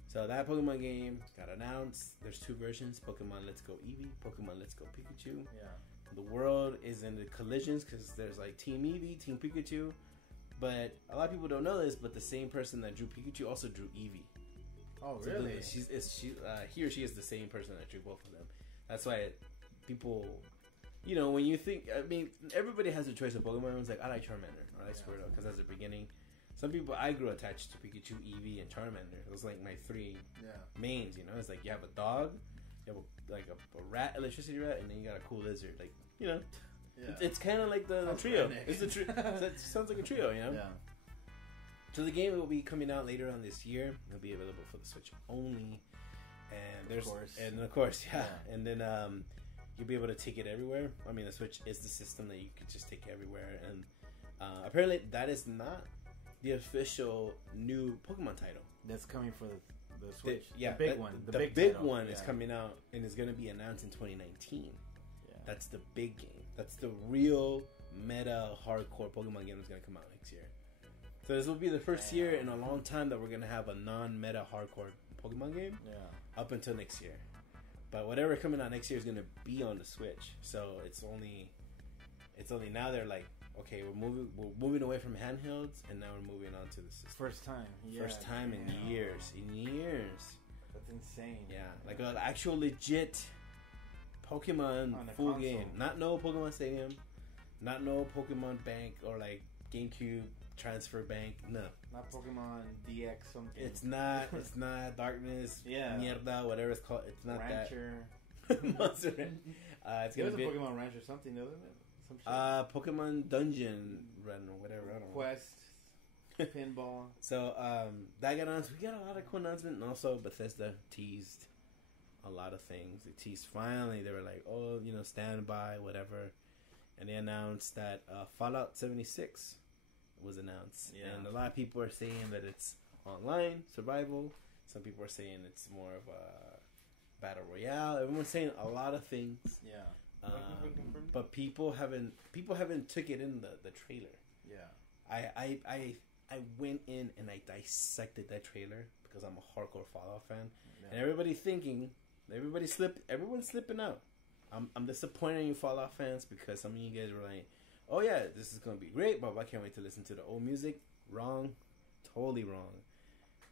So that Pokemon game got announced. There's two versions: Pokemon Let's Go Eevee, Pokemon Let's Go Pikachu. Yeah. The world is in the collisions because there's like Team Eevee, Team Pikachu. But a lot of people don't know this, but the same person that drew Pikachu also drew Eevee. Oh, so really? He or she is the same person that drew both of them. That's why people, you know, when you think, I mean, everybody has a choice of Pokemon. Everyone's like, I like Charmander, or I like Squirtle, because that's the beginning. Some people, I grew attached to Pikachu, Eevee, and Charmander. It was like my three mains, you know? It's like you have a dog, you have a rat, electricity rat, and then you got a cool lizard. Like, you know, it's kind of like the trio. It's the it sounds like a trio, you know? Yeah. So the game will be coming out later on this year. It'll be available for the Switch only. And of course, and then you'll be able to take it everywhere. I mean, the Switch is the system that you could just take everywhere. And apparently that is not the official new Pokemon title. That's coming for the Switch. The big one. The big one is coming out and is going to be announced in 2019. Yeah. That's the big game. That's the real meta hardcore Pokemon game that's going to come out next year. So this will be the first year in a long time that we're going to have a non-meta hardcore Pokemon game. Yeah. Up until next year. But whatever coming out next year is going to be on the Switch. So it's only now they're like, okay, we're moving away from handhelds, and now we're moving on to the system. First time in years. That's insane. Yeah, like an actual legit Pokemon full game. Not no Pokemon Stadium, not no Pokemon Bank or like GameCube Transfer Bank. No, not Pokemon DX something. It's not Darkness. Mierda, whatever it's called. It's not Rancher. that. Monster. It's gonna be a Pokemon Rancher something, doesn't it? Pokemon Dungeon Run or whatever. I don't know. Quest. Pinball. So that got announced. We got a lot of cool announcements, and also Bethesda teased a lot of things. They teased finally. They were like, oh, you know, standby, whatever, and they announced that Fallout 76 was announced, and a lot of people are saying that it's online survival. Some people are saying it's more of a battle royale. Everyone's saying a lot of things. Yeah. But people haven't took it in the trailer. Yeah. I went in and I dissected that trailer because I'm a hardcore Fallout fan, and everybody's slipping out. I'm disappointed in you Fallout fans because some of you guys were like, "Oh yeah, this is gonna be great," but I can't wait to listen to the old music. Wrong, totally wrong.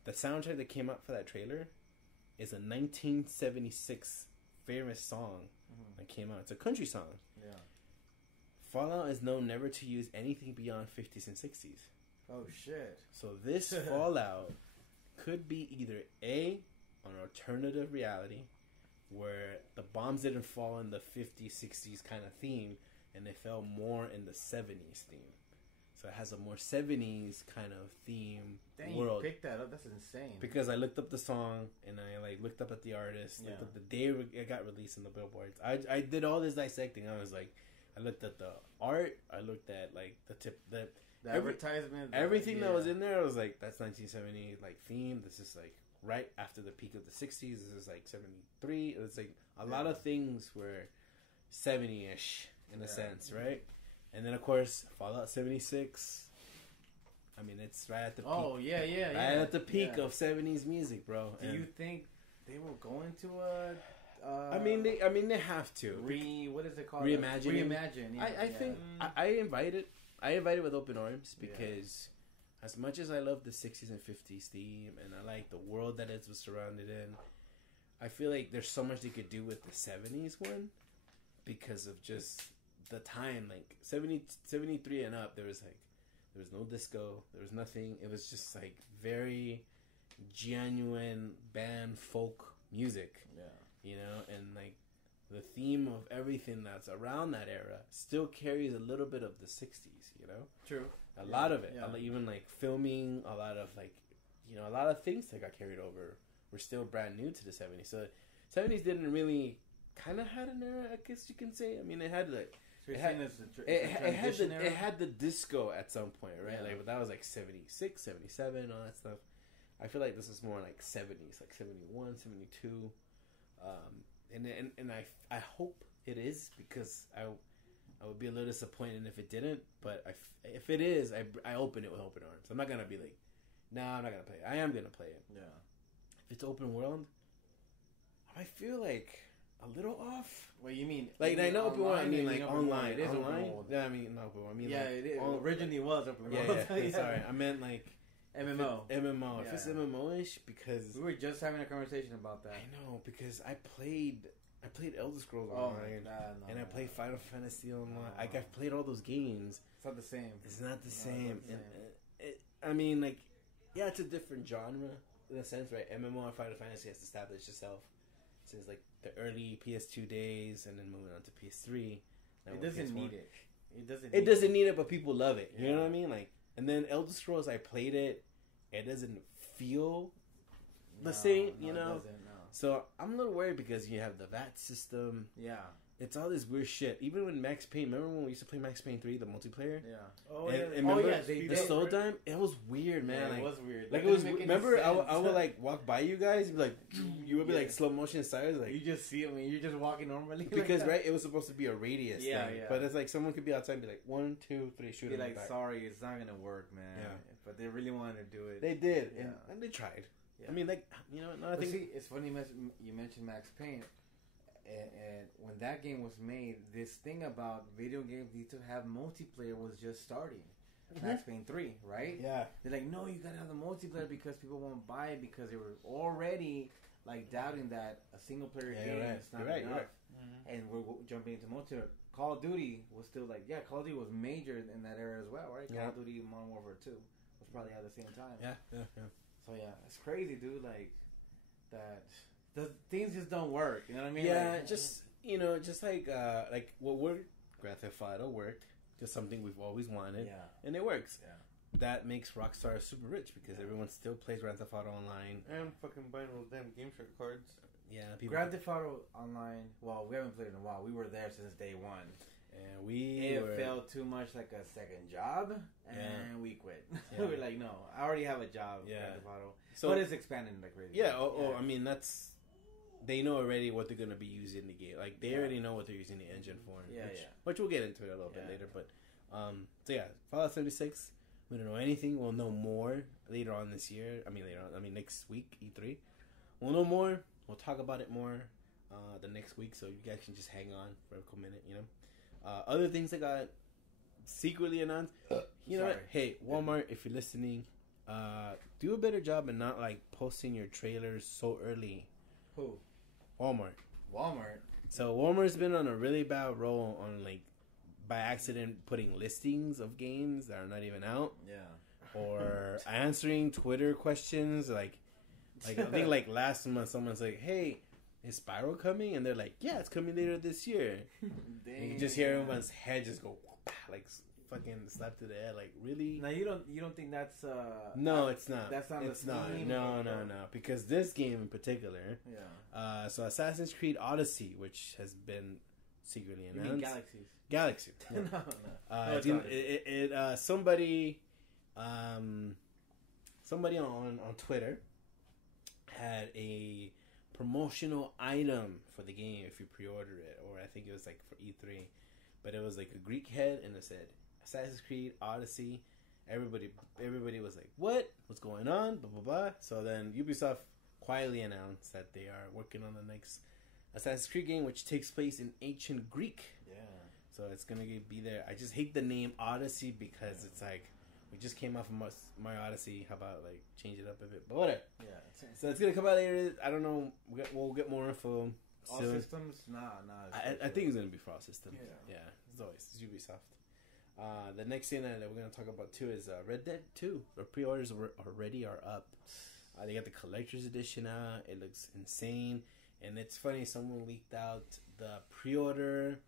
The soundtrack that came out for that trailer is a 1976 famous song that came out. It's a country song. Yeah. Fallout is known never to use anything beyond 50s and 60s. Oh shit. So this Fallout could be either A, an alternative reality where the bombs didn't fall in the 50s, 60s kind of theme and they fell more in the 70s theme. So it has a more 70s kind of theme world. You picked that up. That's insane. Because I looked up the song and I looked up at the artist, looked up the day it got released in the billboards. I did all this dissecting. I was like, I looked at the art. I looked at like the advertisement, everything that was in there. I was like, that's 1970 like theme. This is like right after the peak of the 60s. This is like 73. It's like a lot of things were 70-ish in a sense, right? And then of course Fallout 76. I mean, it's right at the peak. Oh yeah, right at the peak of 70s music, bro. Do you think they will go into a? I mean, they have to. What is it called? Reimagine. Yeah, I think I invite it. I invite it with open arms because as much as I love the 60s and 50s theme and I like the world that it was surrounded in, I feel like there's so much they could do with the 70s one because of just the time. Like 73 and up, there was no disco, there was nothing. It was just like very genuine band folk music. Yeah. You know, and like the theme of everything that's around that era still carries a little bit of the 60s, you know? True. A lot of it. Even like filming, a lot of like, you know, a lot of things that got carried over were still brand new to the 70s. So 70s didn't really kind of had an era, I guess you can say. I mean, it had like, so it had the disco at some point, right? Yeah. Like, but that was like 76, 77, all that stuff. I feel like this is more like 70s, like 71, 72. And I hope it is because I would be a little disappointed if it didn't. But if it is, I open it with open arms. I'm not gonna be like, no, I'm not gonna play it. I am gonna play it. Yeah. If it's open world, I feel like a little off. What you mean? Like I know open world. I mean like online. It is online. Open world. Yeah, I mean not open world. I mean it originally was open world. Yeah. Sorry, I meant like. MMO. MMO. If it's MMO-ish, because we were just having a conversation about that. I know because I played Elder Scrolls Online, and I played Final Fantasy Online. I've played all those games. It's not the same. It's not the same. I mean, like, yeah, it's a different genre in a sense, right? MMO and Final Fantasy has established itself since like the early PS2 days, and then moving on to PS3. It doesn't need it. It doesn't need it, but people love it. You know what I mean? Like. And then Elder Scrolls, I played it. It doesn't feel the same, you know? It doesn't, no. So I'm a little worried because you have the VAT system. Yeah. It's all this weird shit. Even when Max Payne, remember when we used to play Max Payne 3, the multiplayer? Yeah. And remember the slow time? It was weird, man. Yeah, like, it was weird. Like, it was, remember, I would like walk by you guys, and be like, you would be like slow motion sideways. Like, you just see it, you're just walking normally. Because, like right, it was supposed to be a radius thing. Yeah. But it's like someone could be outside and be like, 1, 2, 3, shoot. Be like, sorry, it's not going to work, man. Yeah. But they really wanted to do it. They did. And they tried. Yeah. I mean, like, you know, I think. See, it's funny you mentioned Max Payne. And when that game was made, this thing about video games need to have multiplayer was just starting. Max Payne 3, right? Yeah. They're like, no, you gotta have the multiplayer because people won't buy it because they were already like doubting that a single player game is not enough. Right. And we're jumping into multiplayer. Call of Duty was still like, Call of Duty was major in that era as well, right? Call of Duty Modern Warfare 2 was probably at the same time. Yeah. So it's crazy, dude. Like that. The things just don't work. You know what I mean? Yeah, like, just like what worked, Grand Theft Auto worked. Just something we've always wanted. Yeah. And it works. Yeah. That makes Rockstar super rich because everyone still plays Grand Theft Auto Online. And fucking buying those damn Game Shark cards. Yeah, Grand Theft Auto Online. Well, we haven't played it in a while. We were there since day one. And it felt too much like a second job, and we quit. Yeah. We're like, no, I already have a job. Grand Theft Auto. So, but it's expanding like crazy. Yeah. I mean, that's they know already what they're gonna be using the game. Like they already know what they're using the engine for. Yeah, which we'll get into it a little bit later. But so yeah, Fallout 76. We don't know anything. We'll know more later on this year. Next week, E3. We'll know more. We'll talk about it more the next week. So you guys can just hang on for a couple minutes. Other things that got secretly announced. You know what? Hey, Walmart, if you're listening, do a better job and not like posting your trailers so early. Who? Walmart. So Walmart's been on a really bad roll on like by accident putting listings of games that are not even out. Yeah. Or answering Twitter questions like I think like last month someone's like, "Hey, is Spyro coming?" And they're like, "Yeah, it's coming later this year." And you just hear everyone's head just go like fucking slap to the head. Like, really? Now you don't think that's no, it's not. That's not. It's not. No. Because this game in particular. Yeah. So Assassin's Creed Odyssey, which has been secretly announced. You mean Galaxy. No. Somebody on Twitter had a promotional item for the game if you pre-order it, or I think it was like for E3, but it was like a Greek head and it said Assassin's Creed Odyssey. Everybody was like, what's going on, blah blah blah. So then Ubisoft quietly announced that they are working on the next Assassin's Creed game, which takes place in ancient Greek. Yeah. So it's gonna be there. I just hate the name Odyssey because it's like we just came off of my Odyssey. How about like change it up a bit? But whatever. Yeah. So it's gonna come out later. I don't know. We'll get more info. All soon. systems? Nah. I think it's gonna be for all systems. Yeah. It's always it's Ubisoft. The next thing that we're gonna talk about too is Red Dead 2. The pre-orders already are up. They got the collector's edition out. It looks insane, and it's funny. Someone leaked out the pre-order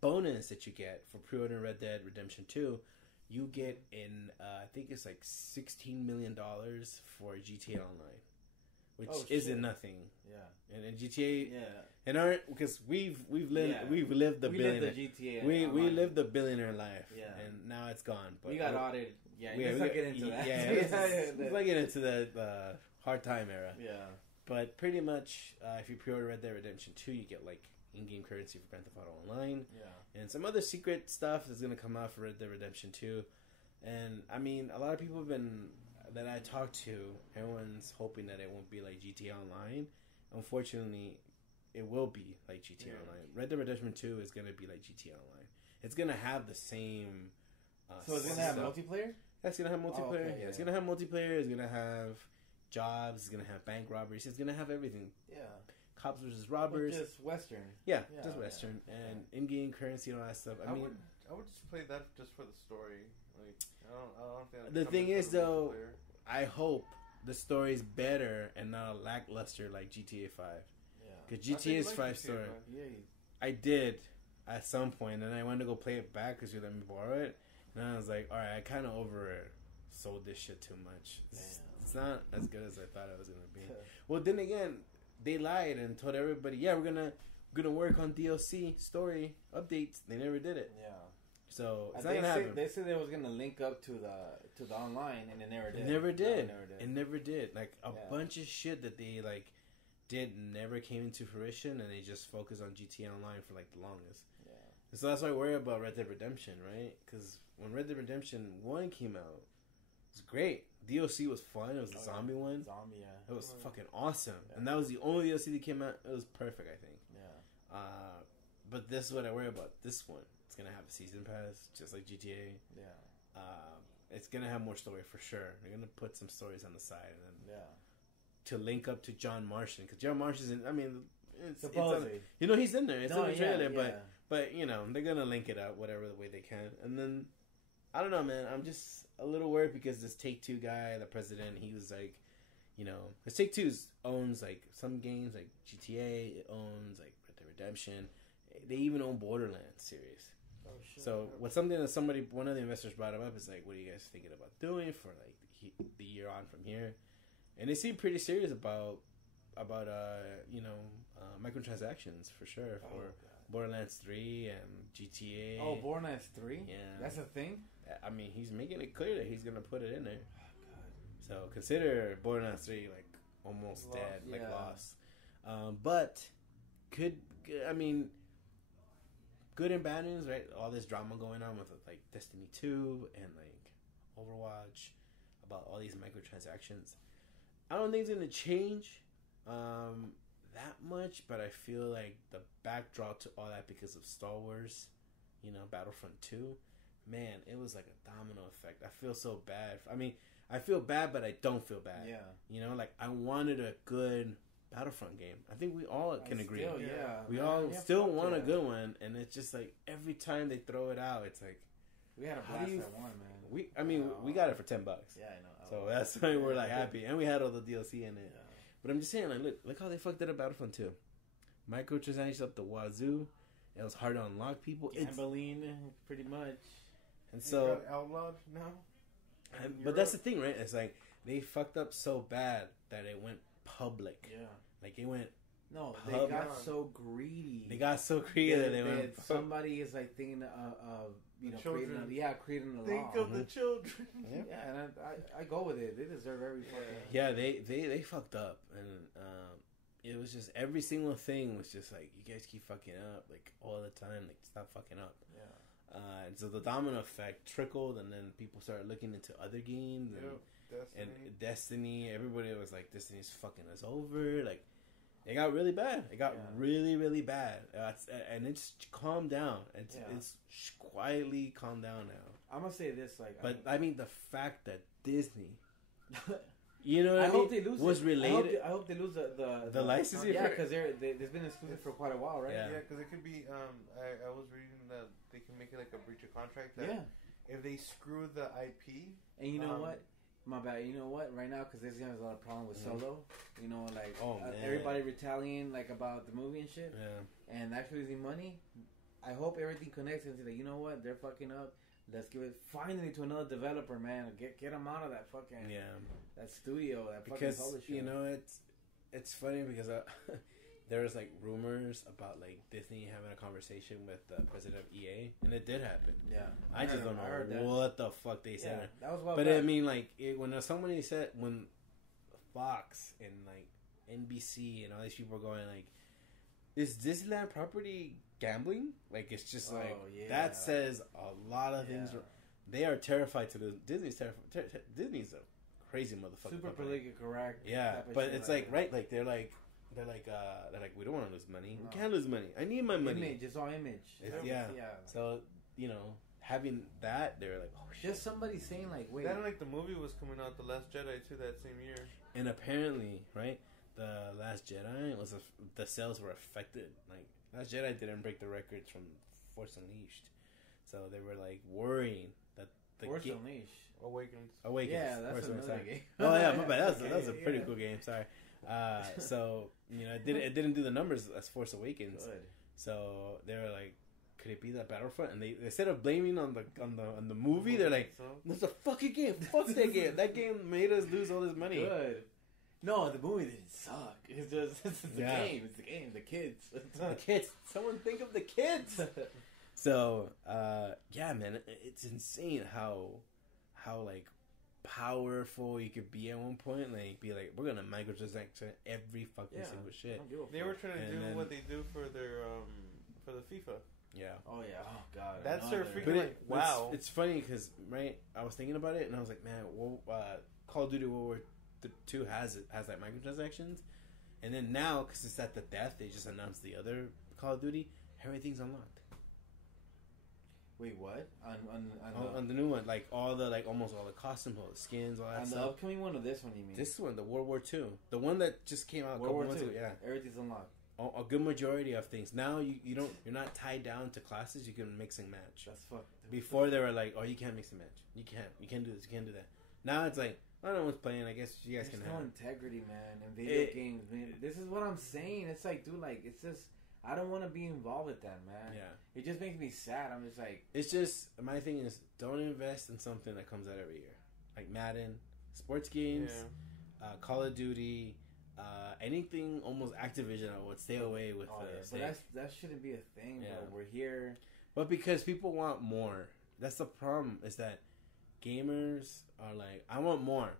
bonus that you get for pre-ordering Red Dead Redemption 2. You get I think it's like $16 million for GTA Online, which isn't nothing. Yeah. And GTA, yeah, and because we've lived the billionaire. The GTA. We lived the billionaire life. Yeah. And now it's gone. But we got audited. Yeah. Let's not get into that. Yeah. Let's not get into the hard time era. Yeah. But pretty much, if you pre-order Red Dead Redemption 2, you get like in-game currency for Grand Theft Auto Online. Yeah. And some other secret stuff that's going to come out for Red Dead Redemption 2. And, I mean, a lot of people have been, that I talked to, everyone's hoping that it won't be like GTA Online. Unfortunately, it will be like GTA Online. Red Dead Redemption 2 is going to be like GTA Online. It's going to have the same so it's going to have multiplayer? Yeah, it's going to have multiplayer. Oh, okay, It's going to have multiplayer. It's going to have jobs. It's going to have bank robberies. It's going to have everything. Yeah. Cops versus robbers. Well, just Western. Yeah, just Western. And in-game currency and all that stuff. I mean, I would just play that just for the story. Like, I don't think the thing is, though, I hope the story's better and not a lackluster like GTA 5. Yeah. Because GTA's 5 story. Yeah. I did at some point, and I wanted to go play it back because you let me borrow it. And I was like, alright, I kind of sold this shit too much. It's not as good as I thought it was going to be. Well, then again, they lied and told everybody, yeah, we're gonna work on DLC story updates. They never did it. Yeah. So it's not gonna happen. They said it was gonna link up to the online, and it never did. It never did. Like a bunch of shit that they like did never came into fruition, and they just focused on GTA Online for like the longest. Yeah. And so that's why I worry about Red Dead Redemption, right? Because when Red Dead Redemption 1 came out, it was great. DLC was fun. It was the zombie one. Zombie, yeah. It was fucking awesome. Yeah. And that was the only DLC that came out. It was perfect, I think. Yeah. But this is what I worry about. This one, it's going to have a season pass, just like GTA. Yeah. It's going to have more story for sure. They're going to put some stories on the side. And then to link up to John Marston. Because John Marston's in, I mean, supposedly. He's in there. It's in the trailer. But, they're going to link it up whatever the way they can. And then, I don't know, man. I'm just a little worried because this Take-Two guy, the president, he was like, because Take-Two owns like some games like GTA, it owns like Red Dead Redemption, they even own Borderlands series. Oh shit! So what's something that one of the investors brought up is like, what are you guys thinking about doing for like the year on from here? And they seem pretty serious about microtransactions for sure for Borderlands 3 and GTA. Oh, Borderlands 3? Yeah, that's a thing. I mean, he's making it clear that he's gonna put it in there. Oh, God. So consider Borderlands 3 like almost dead, like lost. But I mean, good and bad news, right? All this drama going on with like Destiny 2 and like Overwatch about all these microtransactions. I don't think it's gonna change that much, but I feel like the backdrop to all that because of Star Wars, Battlefront 2, man, it was like a domino effect. I feel so bad. I mean, I feel bad, but I don't feel bad. Yeah. Like I wanted a good Battlefront game. I think we all can agree. Still, yeah. We all still want a good one, and it's just like every time they throw it out, it's like we had a blast at one, man. We got it for $10. Yeah, I know. So that's why we're like happy, and we had all the DLC in it. Yeah. But I'm just saying, like, look how they fucked it up Battlefront 2. Microtransactions up the wazoo. It was hard to unlock people. Gambling, pretty much. And so outlawed now. But that's the thing, right? It's like they fucked up so bad that it went public. Yeah. Like it went. No, they got so greedy. They got so greedy that they went. Somebody is like thinking of creating a law. Think of the children. Yeah, and I go with it. They deserve every fucking. Yeah, they fucked up, and it was just every single thing was just like you guys keep fucking up like all the time. Like stop fucking up. Yeah. And so the domino effect trickled, and then people started looking into other games and Destiny. Everybody was like, "Destiny's fucking us over." Like, it got really bad. It got really, really bad, and it's calmed down. It's quietly calmed down now. I'm gonna say this, like, I mean the fact that Disney. You know what I mean? Hope they lose was related. I hope they lose the licensing. Yeah, because they've been exclusive for quite a while, right? Yeah, because it could be. I was reading that they can make it like a breach of contract. That if they screw the IP. And you know what? My bad. You know what? Right now, because there's a lot of problem with Solo. You know, like everybody retaliating like about the movie and shit. Yeah. And actually losing money. I hope everything connects into like, you know what? They're fucking up. Let's give it finally to another developer, man. Get them out of that fucking that studio, that because fucking publisher. It's funny because there was like rumors about like Disney having a conversation with the president of EA, and it did happen. Yeah, I just don't know what the fuck they said. That was wild. But I mean, like when somebody said when Fox and like NBC and all these people are going like, is Disneyland property gambling? Like it's just like that says a lot of things. They are terrified to lose. Disney's terrified. Disney's a crazy motherfucker. Super politically correct. Yeah, but it's like right, like they're like we don't want to lose money. We can't lose money. I need my money. Image, it's all image. So having that, they're like, oh shit. Just somebody saying like, wait. Then like the movie was coming out, The Last Jedi, too, that same year. And apparently, right, The Last Jedi the sales were affected. Like Last Jedi didn't break the records from Force Unleashed, so they were like worrying that the Force Unleashed. Awakens. Yeah, that's another game. Oh yeah, my bad. That's a pretty cool game. Sorry. So it didn't do the numbers as Force Awakens. Good. So they were like, could it be that Battlefront? And they instead of blaming on the movie, they're like, it's a fucking game. Fuck that game. That game made us lose all this money. Good. No, the movie didn't suck. It's just it's the game. It's the game. The kids. The kids. Someone think of the kids. So man, it's insane how like powerful you could be at one point. Like be like, we're gonna microtransact every fucking single shit. They were trying to do what they do for their for the FIFA. Yeah. Oh yeah. Oh god. That's their freaking wow. It's funny because I was thinking about it and I was like, man, Call of Duty World War II has like microtransactions, and then now because it's at the death, they just announced the other Call of Duty. Everything's unlocked. Wait, what? On the new one, like almost all the costume holds, skins, all that on stuff. On the upcoming one or this one, you mean? This one, the World War II, the one that just came out. World War II. Yeah, everything's unlocked. A good majority of things. Now you're not tied down to classes. You can mix and match. That's fucked. Before they were like, oh, you can't mix and match. You can't do this. You can't do that. Now it's like, I don't know what's playing. I guess you guys can have. There's no integrity, man, in video games. Man. This is what I'm saying. It's like, dude, like it's just. I don't want to be involved with that, man. Yeah. It just makes me sad. I'm just like... It's just... My thing is, don't invest in something that comes out every year. Like Madden, sports games, Call of Duty, anything almost Activision, I would stay away with. But that shouldn't be a thing, bro. We're here... But because people want more. That's the problem, is that gamers are like, I want more.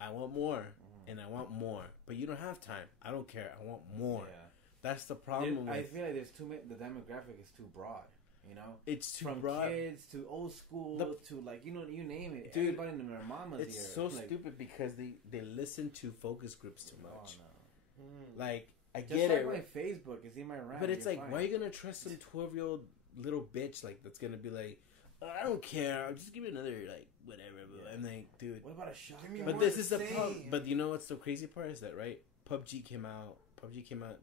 I want more. and I want more. But you don't have time. I don't care. I want more. Yeah. That's the problem. I feel like there's too many. The demographic is too broad. You know, it's too from broad. Kids to old school to like you name it. Dude, everybody in their mama's it's here. so like, stupid because they listen to focus groups too much. Oh, no. Like I just get like it. my Facebook, you see my rant. But it's like, fine. why are you gonna trust some 12-year-old little bitch like that's gonna be like, I don't care. Just give me another like whatever. Yeah. I'm like, dude. What about a shotgun? But this is the But you know what's the crazy part is that right? PUBG came out,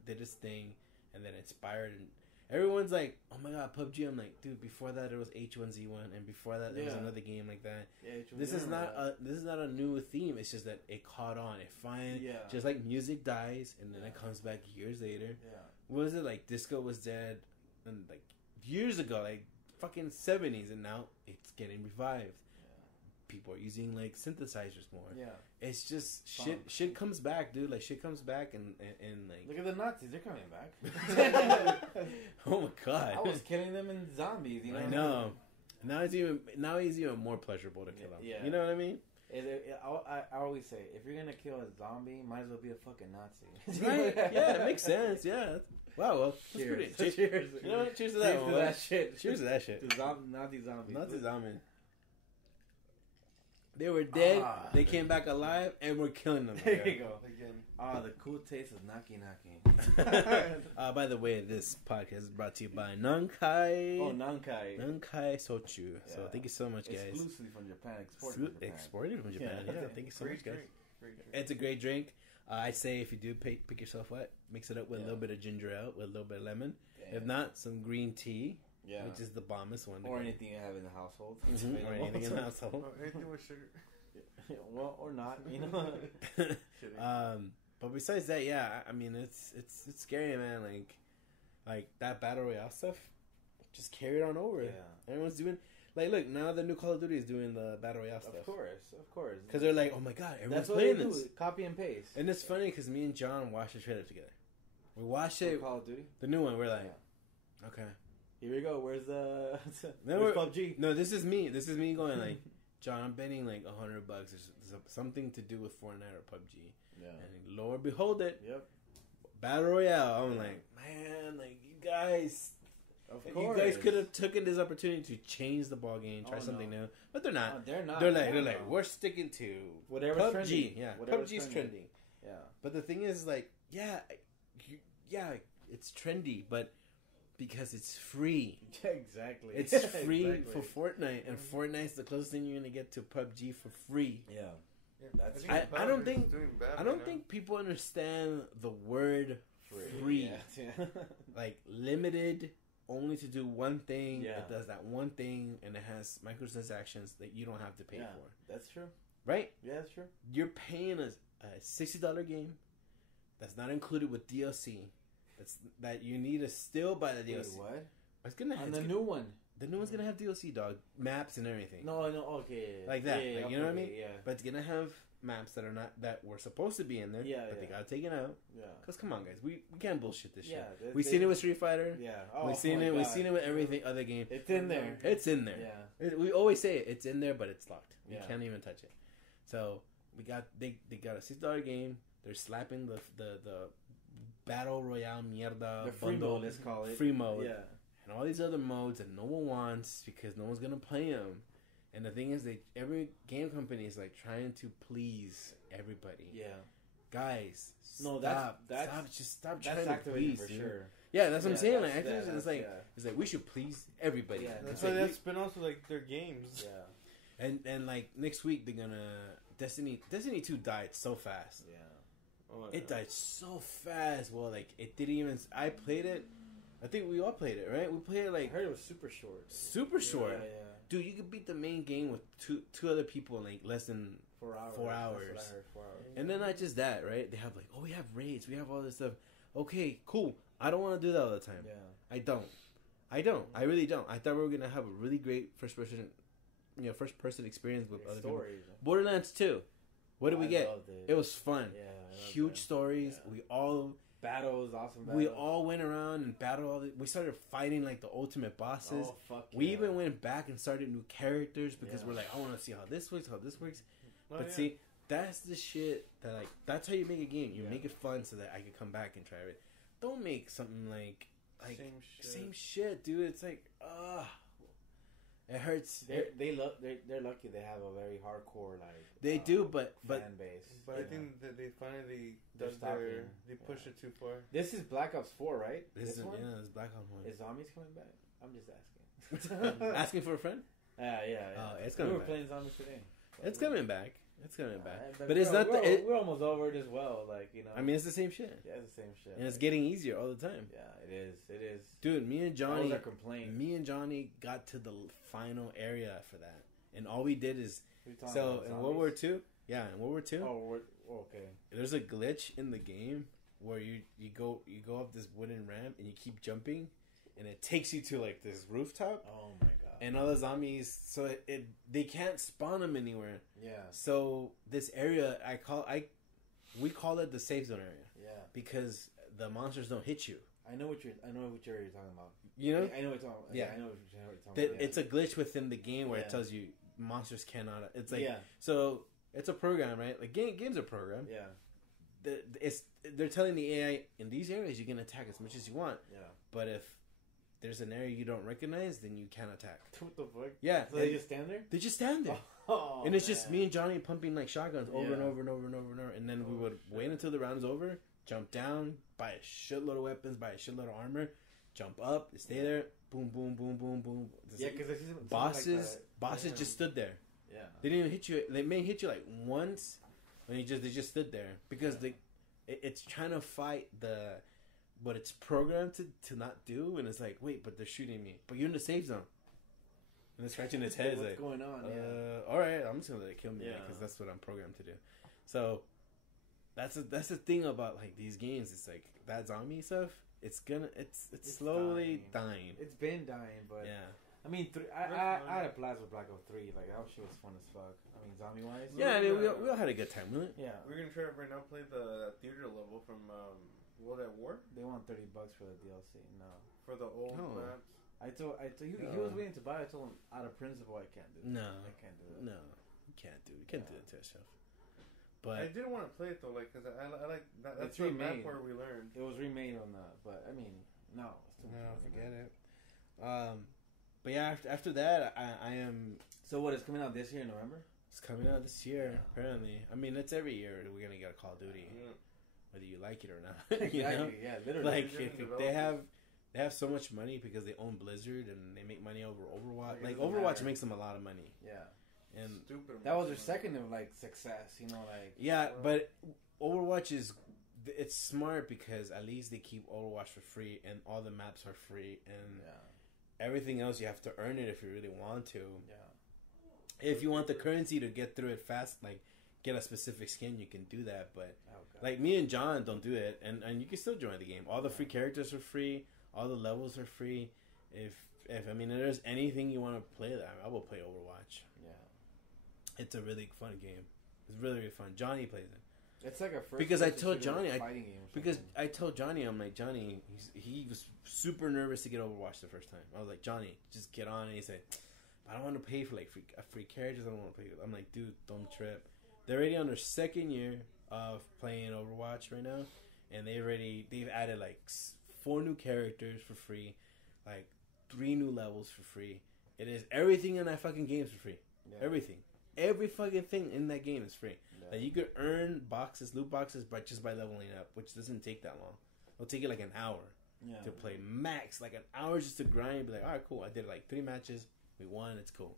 did its thing, and then inspired, and everyone's like, "Oh my god, PUBG!" I'm like, dude. Before that, it was H1Z1, and before that, there was another game like that. Yeah, this is not a new theme. It's just that it caught on. It just like music dies, and then it comes back years later. Yeah, what was it like? Disco was dead, and like years ago, like fucking 70s, and now it's getting revived. People are using like synthesizers more. Yeah, it's just shit comes back, dude. Like shit comes back, and like look at the Nazis, they're coming back. Oh my god, I was killing them in zombies. You know, I know. Now he's even more pleasurable to kill him. Yeah, you know what I mean. I always say, if you're gonna kill a zombie, might as well be a fucking Nazi. Right? Yeah, it makes sense. Yeah. Wow. Well, cheers. Cheers. You know what? Cheers to that. Cheers to that shit. Cheers to that shit. Nazi zombies. Nazi zombie. They were dead. They came back alive, and we're killing them. There you go. Again. The cool taste of naki. By the way, this podcast is brought to you by Nankai. Oh, Nankai. Nankai Sochu. Yeah. So thank you so much, guys. Exclusively from Japan. Exported from Japan. Yeah. Thank you so much, guys. It's a great drink. I say if you do pick yourself up, mix it up with a little bit of ginger ale, with a little bit of lemon. Yeah. If not, some green tea. Yeah, which is the bombest one. Or anything you have in the household. Mm-hmm. Or anything in the household. Or anything with sugar. Well, or not, you know. But besides that, yeah, I mean, it's scary, man. Like that battle royale stuff, just carried on over. Yeah, everyone's doing. Like, look, now the new Call of Duty is doing the battle royale stuff. Of course. Because they're like, oh my god, everyone's playing this. Copy and paste. And it's funny because me and John watched the trailer together. We watched it. Call of Duty, the new one. We're like, okay. Here we go. Where's the where's PUBG? No, this is me. This is me going like, John, I'm betting like $100. There's something to do with Fortnite or PUBG. Yeah. And lo and behold it. Yep. Battle Royale. I'm like, man, like you guys. Of course. You guys could have taken this opportunity to change the ball game, try something new, but they're not. They're not. They're like, we're sticking to whatever's PUBG. Trending. Yeah, PUBG's trending. Yeah. But the thing is, like, yeah, it's trendy, but. Because it's free. Exactly. It's free for Fortnite, and Fortnite's the closest thing you're gonna get to PUBG for free. Yeah, that's. I don't think people understand the word free. Yeah. Like limited, only to do one thing. Yeah. It does that one thing, and it has microtransactions that you don't have to pay for. That's true. Right? Yeah, that's true. You're paying a $60 game that's not included with DLC. That you need to still buy the DLC. Wait, what? It's gonna have the new one. The new one's gonna have DLC, dog. Maps and everything. No, okay. Like that. Yeah, like, you know what I mean? Yeah. But it's gonna have maps that are not that were supposed to be in there. Yeah. But they got taken out. Yeah. Cause come on, guys, we can't bullshit this shit. We seen it with Street Fighter. Yeah. We've seen it with everything other game. It's in there. It's in there. Yeah. We always say it's in there, but it's locked. You can't even touch it. So they got a $6 game. They're slapping the Battle Royale mierda the free bundle, mode, let's call it free mode, and all these other modes that no one wants because no one's gonna play them. And the thing is, every game company is like trying to please everybody. Yeah, guys, stop trying to please for sure. Yeah, that's what I'm saying. Like, it's like we should please everybody. Yeah, that's why they have spin-offs with like their games. Yeah, and like next week they're gonna Destiny 2 died so fast. Yeah. It died so fast. Well, like it didn't even. I played it. I think we all played it, right? We played it like. I heard it was super short. Super short. Yeah. Dude, you could beat the main game with two other people in like less than 4 hours. 4 hours. That's what I heard, 4 hours. And then not just that, right? They have like, we have raids, we have all this stuff. Okay, cool. I don't want to do that all the time. Yeah. I don't. I really don't. I thought we were gonna have a really great first person experience with other stories. People. Borderlands 2. What did we get? It was fun. Yeah. Huge stories. Yeah. We all battles, awesome battles. We all went around and battled all we started fighting like the ultimate bosses. Oh, fuck yeah. We even went back and started new characters because we're like, I want to see how this works. But see, that's the shit that like that's how you make a game. You Yeah. make it fun so that I can come back and try it. Don't make something like same shit, dude. It's like it hurts. They're lucky they have a very hardcore like They do, but fan base. But I you know. think that they finally They're stopping. they pushed it too far. This is Black Ops 4, right? this is one? yeah, it's Black Ops 1. Is zombies coming back? I'm just asking. Asking for a friend? Yeah. Oh, it's We coming were back. playing zombies today. It's coming back. It's coming back. But But it's not the. we're almost over it as well. Like you know. I mean, it's the same shit, yeah, it's the same shit. and it's getting easier all the time. Yeah, it is. It is. Dude, me and That Johnny, was our complaint. me and Johnny got to the final area for that, and all we did is We talking so about in zombies? World War II. Yeah, in World War II, Oh, okay. there's a glitch in the game where you go up this wooden ramp and you keep jumping, and it takes you to like this rooftop, Oh my god. and all the zombies. So they can't spawn them anywhere. Yeah. So this area we call it the safe zone area Yeah. because the monsters don't hit you. I know what area you're talking about. You know, I know what you're talking about. Yeah. I know what you're talking about. it's a glitch within the game where it Yeah. tells you monsters cannot. It's like yeah. so it's a program, right? Like games are a program. Yeah. They're telling the AI in these areas you can attack as much as you want, Yeah. but if there's an area you don't recognize, then you can't attack. What the fuck? Yeah, So they just stand there? they just stand there. Oh, And it's just man. me and Johnny pumping like shotguns over and Yeah. over and over and over and over. And then we Oh, would shit. wait until the round is over, jump down, buy a shitload of weapons, buy a shitload of armor, jump up, stay there, boom, boom, boom, boom, boom. Yeah, because I see something Bosses like that. just stood there. Yeah. They didn't even hit you. They may hit you like once, and they just stood there because it's trying to fight what it's programmed to not do, and it's like, wait, but they're shooting me, but you're in the safe zone, and it's scratching its head. It's What's like, going on? Yeah. all right, I'm just gonna let it kill me Yeah. because that's what I'm programmed to do. So that's the thing about like these games. It's like that zombie stuff. It's slowly dying. It's been dying, but Yeah. I mean, I had a blast with Black Ops 3. Like that shit was fun as fuck. I mean, zombie wise. Yeah, I mean, we all had a good time with it. Yeah. We're gonna try to right now play the theater level from World at War They want $30 for the DLC. No. for the old Oh. maps. I told he was waiting to buy. I told him out of principle I can't do it. No. I can't do it. No, you can't do it to yourself. I But did want to play it though, like, cause I like that. That's It's the map remade. where we learned. It was remade on the, but I mean, no. It's too much no, money, forget man. it. But yeah, after that, I am. So what is coming out this year in November? It's coming out this year. Yeah. Apparently, I mean, it's every year we're gonna get a Call of Duty, Yeah. whether you like it or not. You know? Exactly. Yeah, literally. Like different they developers. have so much money because they own Blizzard and they make money over Overwatch. Like, Like it doesn't Overwatch matter. makes them a lot of money, yeah. and Stupid. That was their second of like success. You know, like yeah, Wow. but Overwatch it's smart because at least they keep Overwatch for free and all the maps are free and yeah, everything else you have to earn it if you really want to. yeah. If you want the currency to get through it fast, like get a specific skin, you can do that. But Oh, God. like me and John don't do it, and you can still join the game. All the free characters are free. All the levels are free. If I mean, if there's anything you want to play, that I will play Overwatch. yeah, It's a really fun game. It's really, really fun. Johnny plays it. it's like a first Because I person told shooter Johnny, fighting game or because something. I told Johnny, I'm like, Johnny, he was super nervous to get Overwatch the first time. I was like, Johnny, just get on. And he said, I don't want to pay for like free characters. I don't want to pay. I'm like, dude, don't trip. They're already on their second year of playing Overwatch right now, and they've added like 4 new characters for free, like 3 new levels for free. It is everything in that fucking game is for free. Yeah. Everything, every fucking thing in that game is free. Yeah. Like you could earn loot boxes, but just by leveling up, which doesn't take that long. It'll take you like an hour Yeah. to play max, like an hour just to grind. Be like, all right, cool. I did like 3 matches. We won. It's cool.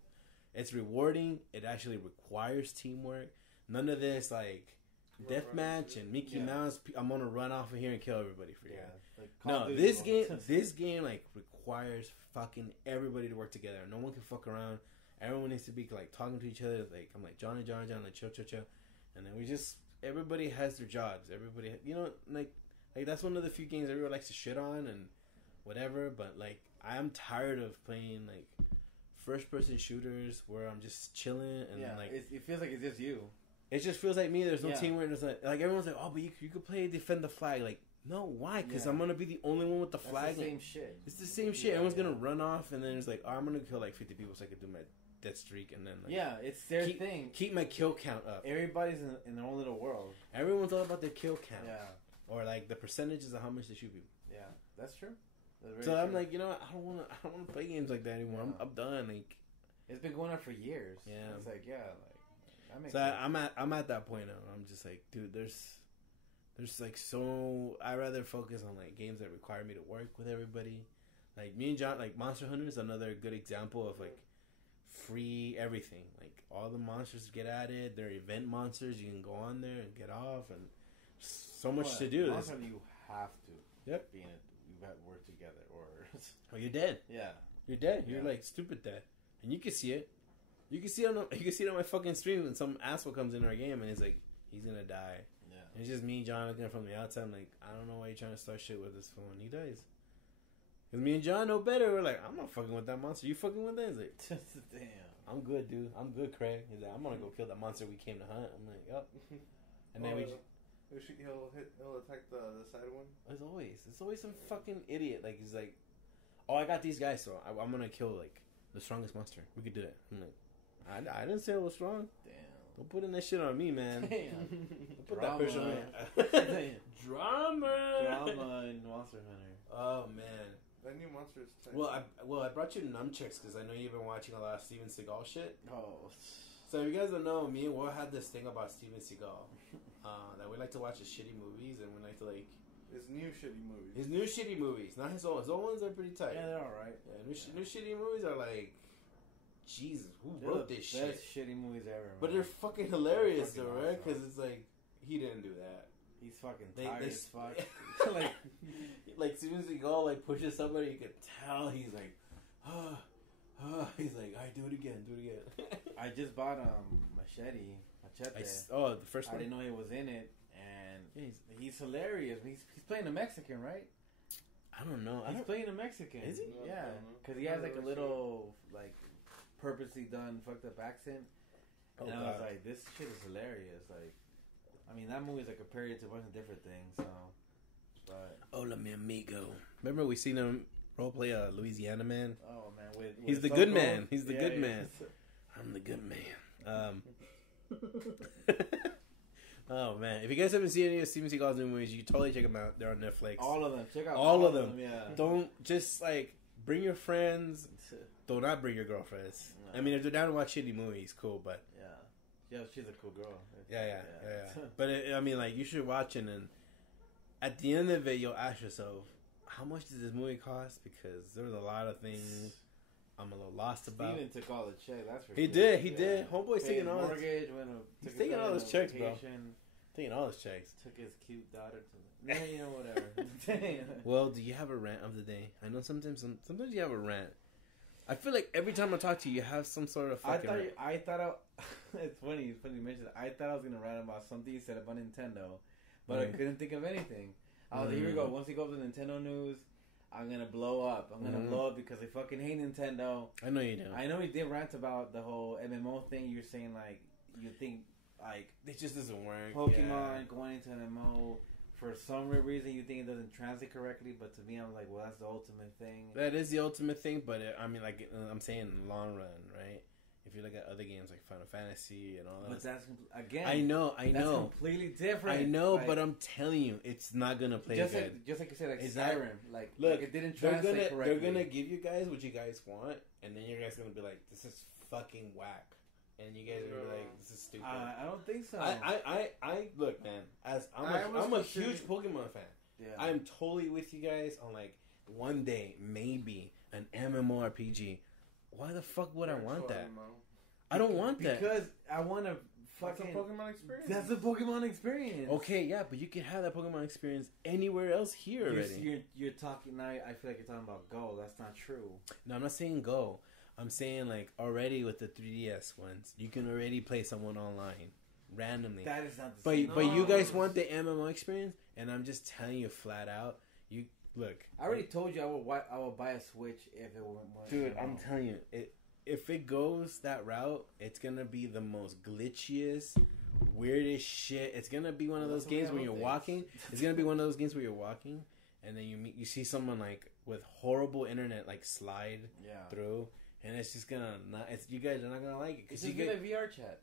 It's rewarding. It actually requires teamwork. None of this like deathmatch and Mickey Yeah. Mouse. I'm gonna run off of here and kill everybody for you. Yeah. Like Call No, of Duty this mode. game like requires fucking everybody to work together. No one can fuck around. Everyone needs to be like talking to each other. Like I'm like Johnny, like chill, and then everybody has their jobs. Everybody, like that's one of the few games everyone likes to shit on and whatever. But like I'm tired of playing like first person shooters where I'm just chilling and Yeah. like It feels like it's just you. it just feels like me. There's no Yeah. teamwork. There's like everyone's like, oh, but you could play defend the flag. Like no, why? Because Yeah. I'm gonna be the only one with the flag. That's the same shit. It's the same shit. Yeah, Everyone's yeah. gonna run off, and then it's like, oh, I'm gonna kill like 50 people so I can do my death streak and then like it's their thing. Keep my kill count up. Everybody's in their own little world. Everyone's all about their kill count. Yeah. Or like the percentages of how much they shoot people. Yeah, that's true. So I'm like, you know what? I don't want to play games like that anymore. Yeah. I'm done. Like, it's been going on for years. Yeah. It's like, yeah, like that makes so sense. I'm at that point now. I'm just like, dude, there's like so I rather focus on like games that require me to work with everybody. Like me and John, like Monster Hunter is another good example of like free everything. Like all the monsters get added. They're event monsters. You can go on there and get off, and so much to do. Monster Hunter, you have to. Yep. Be in it. You got to work together, or oh, you're dead. Yeah, you're dead. You're like stupid dead, and you can see it. You can see it on my fucking stream when some asshole comes in our game and he's like, he's gonna die. Yeah. And it's just me and John looking from the outside. I'm like, I don't know why you're trying to start shit with this phone. He dies. Because me and John know better. We're like, I'm not fucking with that monster. You fucking with that? He's like, damn. I'm good, dude. I'm good, Craig. He's like, I'm gonna go kill that monster we came to hunt. I'm like, yup. And then he'll attack the side one. It's always some fucking idiot. Like he's like, oh, I got these guys, so I'm gonna kill like the strongest monster. We could do that. I'm like, I didn't say I was strong. Damn. Don't put in that shit on me, man. Damn. Don't put that pressure on me. Drama in Monster Hunter. Oh man. That new monster is tight. Well, I brought you nunchucks because I know you've been watching a lot of Steven Seagal shit. Oh. So if you guys don't know, me and Will had this thing about Steven Seagal that we like to watch his shitty movies and we like to like his new shitty movies. His new shitty movies, not his old. His old ones are pretty tight. Yeah, they're all right. Yeah, new shitty movies are like, Jesus, who wrote this shit? Best shitty movies ever. Man. But they're fucking hilarious, though, right? Because it's like he didn't do that. He's fucking tired as fuck. like Steven Seagal like pushes somebody, you can tell he's like, he's like, alright, do it again. I just bought Machete. The first one. I didn't know he was in it, and he's hilarious. He's playing a Mexican, right? I don't know. He's playing a Mexican. Is he? Yeah, because he has like a little like purposely done fucked up accent. And I was like, this shit is hilarious. Like, I mean, that movie's like a parody to a bunch of different things. So, but hola mi amigo. Remember we seen him role play a Louisiana man. Oh man, with he's the good man. He's the good man. I'm the good man. Oh man! If you guys haven't seen any of Steven Seagal's new movies, you totally check them out. They're on Netflix. All of them. Check out all of them. Yeah. Don't just like bring your friends. Do not bring your girlfriends. No. I mean, if they're down to watch shitty movies, cool. But yeah, she's a cool girl. Yeah. But I mean, like, you should watch it, and at the end of it, you'll ask yourself, how much did this movie cost? Because there was a lot of things I'm a little lost about. Steven took all the check. That's for He sure. did. Homeboy's taking all mortgage. He's taking all his checks, bro. Taking all his checks. Took his cute daughter to. Yeah, you know, whatever. Well, do you have a rant of the day? I know sometimes you have a rant. I feel like every time I talk to you, you have some sort of fucking rant. It's funny you mentioned it. I thought I was gonna rant about something you said about Nintendo, but I couldn't think of anything. I was like, here we go. Once we go up to Nintendo news, I'm gonna blow up. I'm gonna blow up because I fucking hate Nintendo. I know you do. I know you did rant about the whole MMO thing. You're saying like you think like it just doesn't work. Pokemon going into MMO for some weird reason you think it doesn't translate correctly, but to me I'm like, well, that's the ultimate thing. That is the ultimate thing, but I mean, like I'm saying, in the long run, right? If you look at other games like Final Fantasy and all that, but that's again. I know. That's completely different. I know, like, but I'm telling you, it's not gonna play just good. Just like you said, like it's Skyrim, like look, it didn't translate correctly. They're gonna give you guys what you guys want, and then you guys gonna be like, "This is fucking whack," and you guys are gonna be like, "This is stupid." I don't think so. I look, man. As I'm a huge Pokemon fan. Yeah. I'm totally with you guys on like one day maybe an MMORPG. Why the fuck would I want that? I don't want that because I want to fucking That's a Pokemon experience. That's a Pokemon experience. Okay, yeah, but you can have that Pokemon experience anywhere else here already. You're talking now. I feel like you're talking about Go. That's not true. No, I'm not saying Go. I'm saying like already with the 3DS ones, you can already play someone online randomly. That is not the same. But you guys want the MMO experience, and I'm just telling you flat out. You look. I already told you I would buy a Switch if it went. Dude, I'm telling you, if it goes that route, it's gonna be the most glitchiest, weirdest shit. It's gonna be one of those games where you're walking. It's gonna be one of those games where you're walking, and then you see someone like with horrible internet like slide through, and it's just gonna not. It's you guys are not gonna like it It's because you just get like VR chat.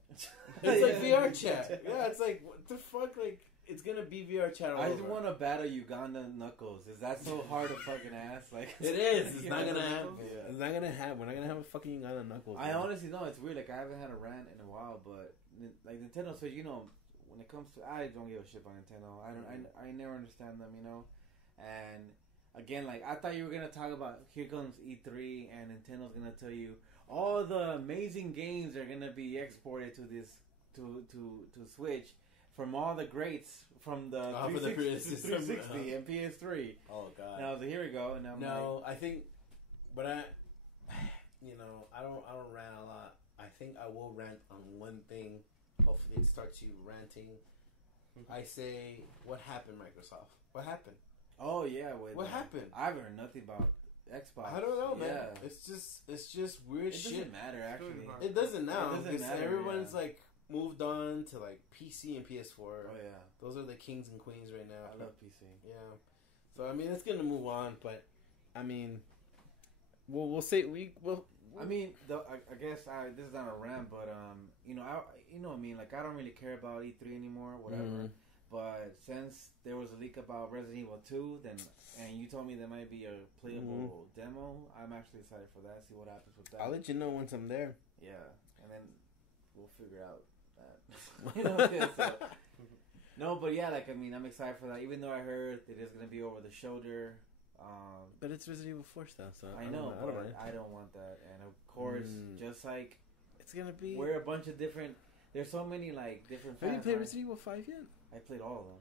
it's like VR chat. Yeah, it's like what the fuck. Like it's gonna be VR chat. All I over. just want to battle Uganda Knuckles. Is that so hard to fucking ask? Like It is. It's not gonna Uganda have. Knuckles? Yeah. It's not gonna have. We're not gonna have a fucking Uganda Knuckles. I bro. honestly know it's weird. Like I haven't had a rant in a while, but like Nintendo. So when it comes to, I don't give a shit about Nintendo. I never understand them. And again, like I thought you were gonna talk about here comes E3 and Nintendo's gonna tell you all the amazing games are gonna be exported to this to Switch from all the greats from the 360 and PS3. Oh god. And I was like, here we go. And I'm No, I think, but I don't rant a lot. I think I will rant on one thing. Hopefully, it starts you ranting. I say, what happened, Microsoft? What happened? oh yeah, What happened? I haven't heard nothing about Xbox. I don't know, man. Yeah. It's just weird It shit. doesn't matter actually. It's really hard. It doesn't now. It doesn't because matter, everyone's yeah. like moved on to like PC and PS4. Oh yeah, Those are the kings and queens right now. I love PC. Yeah. So I mean, it's gonna move on, but I mean, we'll say will. I mean, I guess this is not a rant, but what I mean, like I don't really care about E3 anymore, whatever. Mhm. But since there was a leak about Resident Evil 2, and you told me there might be a playable demo, I'm actually excited for that. See what happens with that. I'll let you know once I'm there. Yeah, and then we'll figure out that. So, no, but yeah, like I mean, I'm excited for that. Even though I heard it is gonna be over the shoulder. But it's Resident Evil 4 stuff, so I know, I don't mind. but I don't want that. And of course, just like It's gonna be. we're a bunch of different. There's so many like different. Have you fans, played right? Resident Evil 5 yet? I played all of them.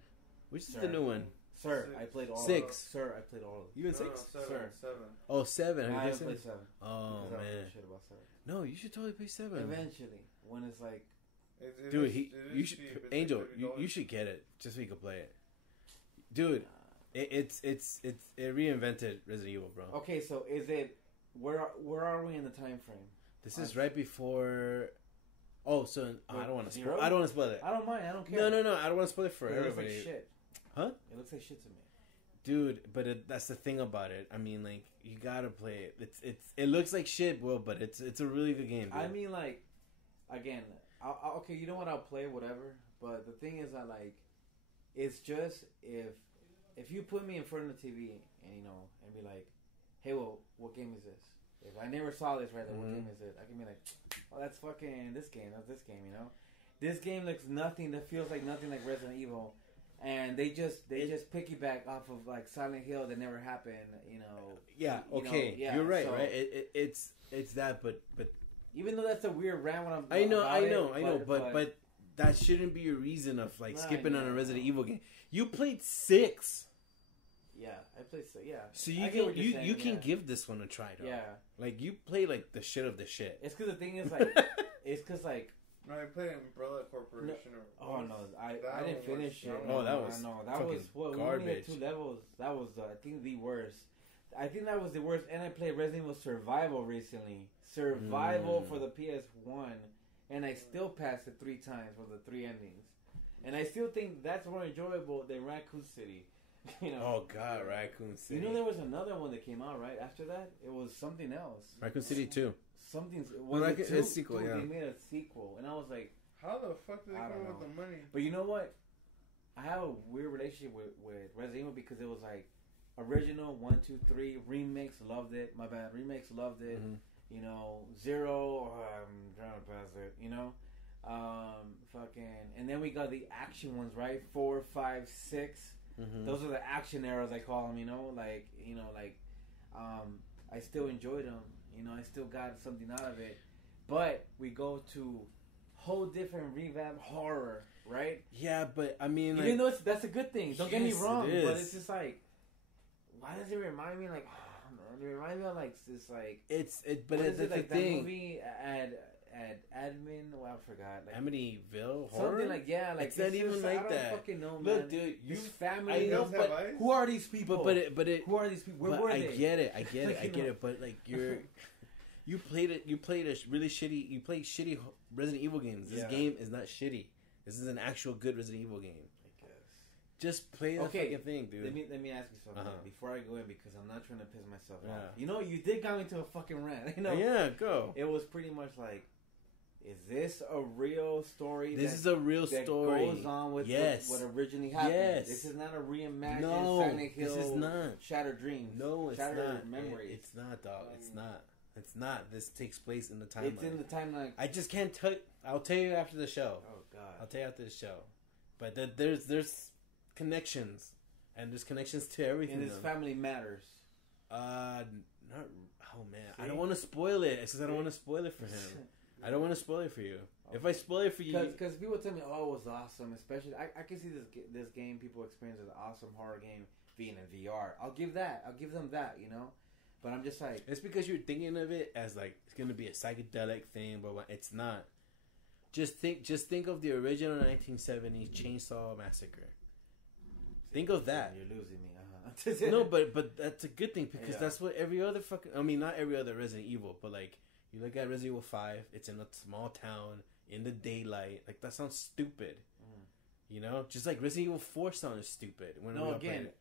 Which is Sir. the new one? Sir, Six. I played all. Six. Of them. Sir, I played all of them. You in No, 6? seven. Sir. 7. Oh, 7. I Have you haven't played played 7? 7. Oh I don't man. know shit about 7. No, you should totally play 7. Eventually, when it's like, Dude, you should. Angel, you should get it just so you can play it. Dude, it reinvented Resident Evil, bro. okay, so is it where are we in the time frame? This is right before. Oh, so I don't want to. Zero? I don't want to spoil it. I don't mind. I don't care. No. I don't want to spoil it for It looks everybody. like shit. Huh? It looks like shit to me. Dude, but that's the thing about it. I mean, like you gotta play it. It looks like shit, bro, but it's a really good game. Dude. I mean, like, again, okay, you know what? I'll play whatever. But the thing is that like, it's just if you put me in front of the TV and be like, hey, well, what game is this? If I never saw this, right, then what game is it? I can be like, oh, that's fucking this game. That's this game, This game looks nothing. That feels like nothing like Resident Evil. And they just piggyback off of like Silent Hill that never happened, Yeah. Okay. yeah, You're right. so- Right. It's that, but Even though that's a weird rant when I'm. I know. about it, But that shouldn't be your reason of like Nah, skipping on a yeah. Resident Evil game. You played 6, Yeah, I played. Yeah. so I you get can what you're saying, you can yeah. give this one a try, though. Yeah, Like you play like the shit of the shit. it's because the thing is like, it's because like. No, I played Umbrella Corporation. Oh no, I That didn't one was finish it. so- Oh, that was that fucking was what we only garbage. had 2 levels. That was I think the worst. I think that was the worst. And I played Resident Evil Survival recently. Survival for the PS1, and I still passed it 3 times for the 3 endings. And I still think that's more enjoyable than Raccoon City. Oh God, Raccoon City. There was another one that came out right after that. It was something else. Raccoon City 2. Was it 2? It's a sequel, Dude, yeah. They made a sequel, and I was like. How the fuck did they I come don't up with the money? But you know what? I have a weird relationship with Resident Evil because it was like original 1, 2, 3 remakes, loved it. My bad, remakes, loved it. Mm-hmm. 0, I'm trying to pass it. And then we got the action ones, right? 4, 5, 6. Mm-hmm. Those are the action eras I call them. I still enjoyed them. I still got something out of it. But we go to whole different revamp horror, right? Yeah, but I mean, Even though that's a good thing. Don't get me Yes, wrong, it but is. it's just like, why does it remind me like? It reminds me of like this like. but what it's is it, the like thing. that movie Admin. Well, I forgot. Like, Amityville horror. something like like It's not even just, like I don't that. fucking know, man. Look, dude, This you family. I know, Does but have eyes? who are these people? but it. Who are these people? Where But were I they? get it. Like, I get it. But like you played a really shitty. You played shitty Resident Evil games. This Yeah. game is not shitty. This is an actual good Resident Evil game. I guess. Just play the fucking thing, dude. Let me ask you something before I go in, because I'm not trying to piss myself off. Yeah. You know, you did got me into a fucking rant. You know? Yeah, go. It was pretty much like, is this a real story? This is a real story. That goes on with what originally happened. Yes. This is not a reimagined Silent Hill. This is not. Shattered dreams. No, it's Shattered not. memories. It's not, dog. It's not. It's not. This takes place in the timeline. It's in the timeline. I just can't tell. I'll tell you after the show. Oh God. I'll tell you after the show. But there's connections, and there's connections to everything. And his family matters. Not. Oh man, See? I don't want to spoil it. It's because I don't want to spoil it for him. I don't want to spoil it for you. Okay. If I spoil it for you, because people tell me, "Oh, it was awesome." Especially, I can see this game people experience as an awesome horror game being in VR. I'll give them that, you know. But I'm just like, it's because you're thinking of it as like it's gonna be a psychedelic thing, but it's not. Just think of the original 1970s Chainsaw Massacre. Think of that. You're losing me. No, but that's a good thing because that's what every other fucking. I mean, not every other Resident Evil, but like you look at Resident Evil 5, it's in a small town in the daylight. Like that sounds stupid. You know, just like Resident Evil 4 sounded stupid.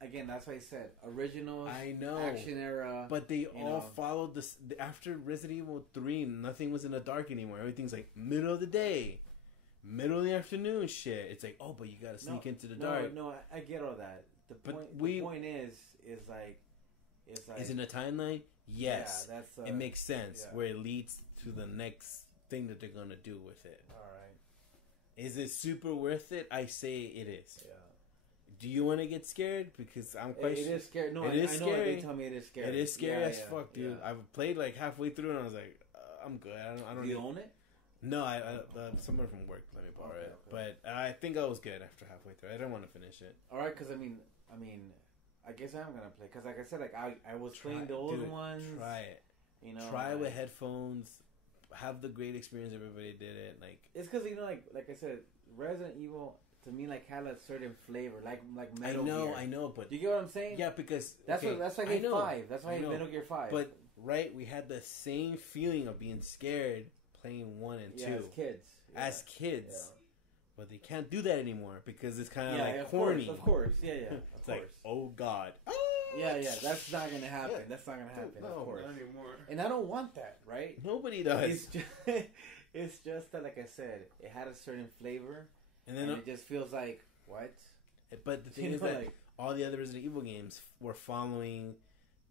Again, that's why I said original. I know action era, but they all followed this. After Resident Evil 3, nothing was in the dark anymore. Everything's like middle of the day, middle of the afternoon. Shit, it's like but you gotta sneak into the dark. No, I get all that. The point is like, is in a timeline. Yes, yeah, that's it makes sense where it leads to the next thing that they're gonna do with it. All right. Is it super worth it? I say it is. Yeah. Do you want to get scared? Because I'm quite. It is scary. No, it is scary. Know they tell me it is scary. It is scary as fuck, dude. Yeah. I've played like halfway through and I was like, I'm good. I don't. Do you own it? No, someone from work let me borrow it, but I think I was good after halfway through. I didn't want to finish it. All right, because I mean, I guess I'm gonna play because, like I said, like I was playing the old ones. Try it. You know, try with headphones. Have the great experience. Everybody did it. Like it's because like I said, Resident Evil to me like had a certain flavor, like Metal Gear. I know, but do you get what I'm saying? Yeah, because that's why I hate 5. That's why I hate Metal Gear 5. But we had the same feeling of being scared playing 1 and 2 as kids. Yeah. But they can't do that anymore because it's kind of like corny. Of course, yeah. It's like, oh God. Yeah, that's not gonna happen. Yeah. That's not gonna happen. Of course, not anymore. And I don't want that, right? Nobody does. It's just that, like I said, it had a certain flavor, and then it just feels like what. But the thing is that all the other Resident Evil games were following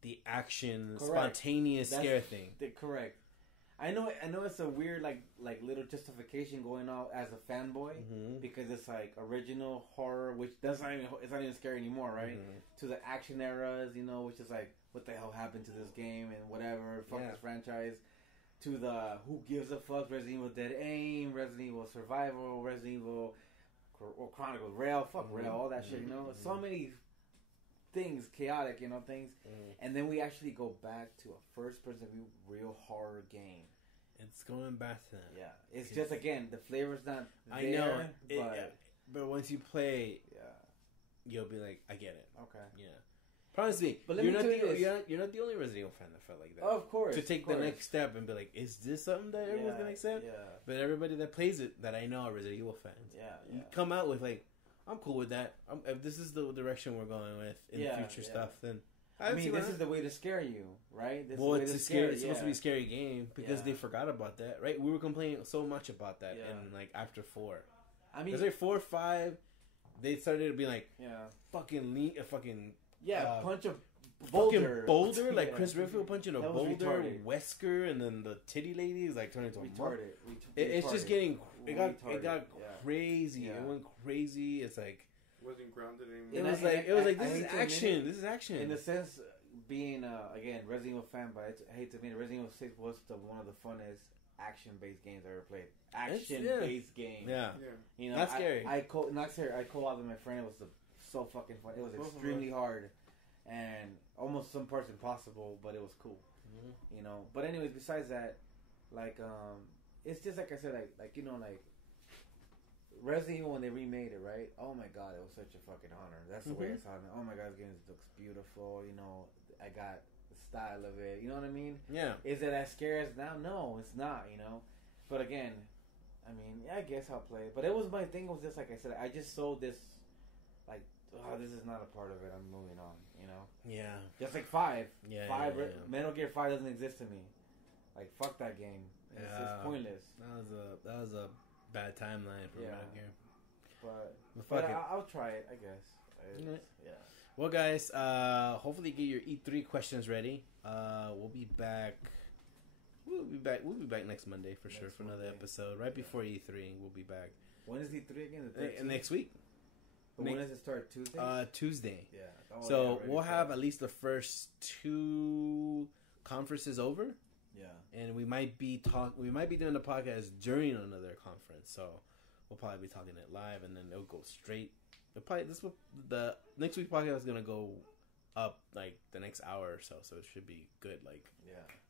the action, spontaneous scare thing. Correct. I know it's a weird like little justification going on as a fanboy because it's like original horror, which it's not even scary anymore, right? To the action eras, you know, which is like what the hell happened to this game and whatever, fuck this franchise. To the who gives a fuck, Resident Evil Dead Aim, Resident Evil Survival, Resident Evil Chronicles Rail, Rail, all that shit, you know, so many things, chaotic, you know, things, and then we actually go back to a first-person view real horror game. It's going back to that. Yeah, it's just again the flavor's not there. I know, but once you play, you'll be like, I get it. Okay. Yeah. Promise me, but you're not the only Resident Evil fan that felt like that. Oh, of course. To take the next step and be like, is this something that everyone's gonna accept? Yeah. But everybody that plays it that I know are Resident Evil fans. You come out with like, I'm cool with that. If this is the direction we're going with in the future stuff, then I mean, this is the way to scare you, right? It's supposed to be a scary game because they forgot about that, right? We were complaining so much about that, and like after 4, I mean, it's like 4 or 5, they started to be like, punch a boulder, like Chris Redfield punching a boulder, retarded. Wesker, and then the titty lady is like turning into a retarded. It's just getting it got crazy. It went crazy. It's like wasn't grounded anymore. It was like this is action. This is action. In a sense, being again Resident Evil fan, but I hate to admit, Resident Evil 6 was one of the funnest action-based games I ever played. Action-based game. Yeah. You know, not scary. Not scary. I co-opted with my friend. It was so fucking fun. It was extremely hard and almost some parts impossible, but it was cool. You know. But anyways, besides that, like it's just like I said, like you know, like Resident Evil when they remade it, right? Oh my god, it was such a fucking honor. That's the way I saw it. Oh my god, this game looks beautiful. You know, I got the style of it. You know what I mean? Yeah. Is it as scary as now? No, it's not. You know, but again, I mean, I guess I'll play it. But it was my thing. Was just like I said, I just sold this like oh, this is not a part of it. I'm moving on. You know. Yeah. Just like 5. Yeah. 5. Yeah. Metal Gear 5 doesn't exist to me. Like fuck that game. It's pointless. That was a bad timeline for Metal Gear. But I'll try it. I guess. Yeah. Well, guys, hopefully get your E3 questions ready. We'll be back. We'll be back next Monday for sure for another episode. Right before E3, we'll be back. When is E3 again? The 13th? Next week. But when does it start? Tuesday. Tuesday. Yeah. So we'll have at least the first 2 conferences over. Yeah. And we might be doing the podcast during another conference. So we'll probably be talking it live, and then it'll go straight. The next week's podcast is gonna go up like the next hour or so, so it should be good. Like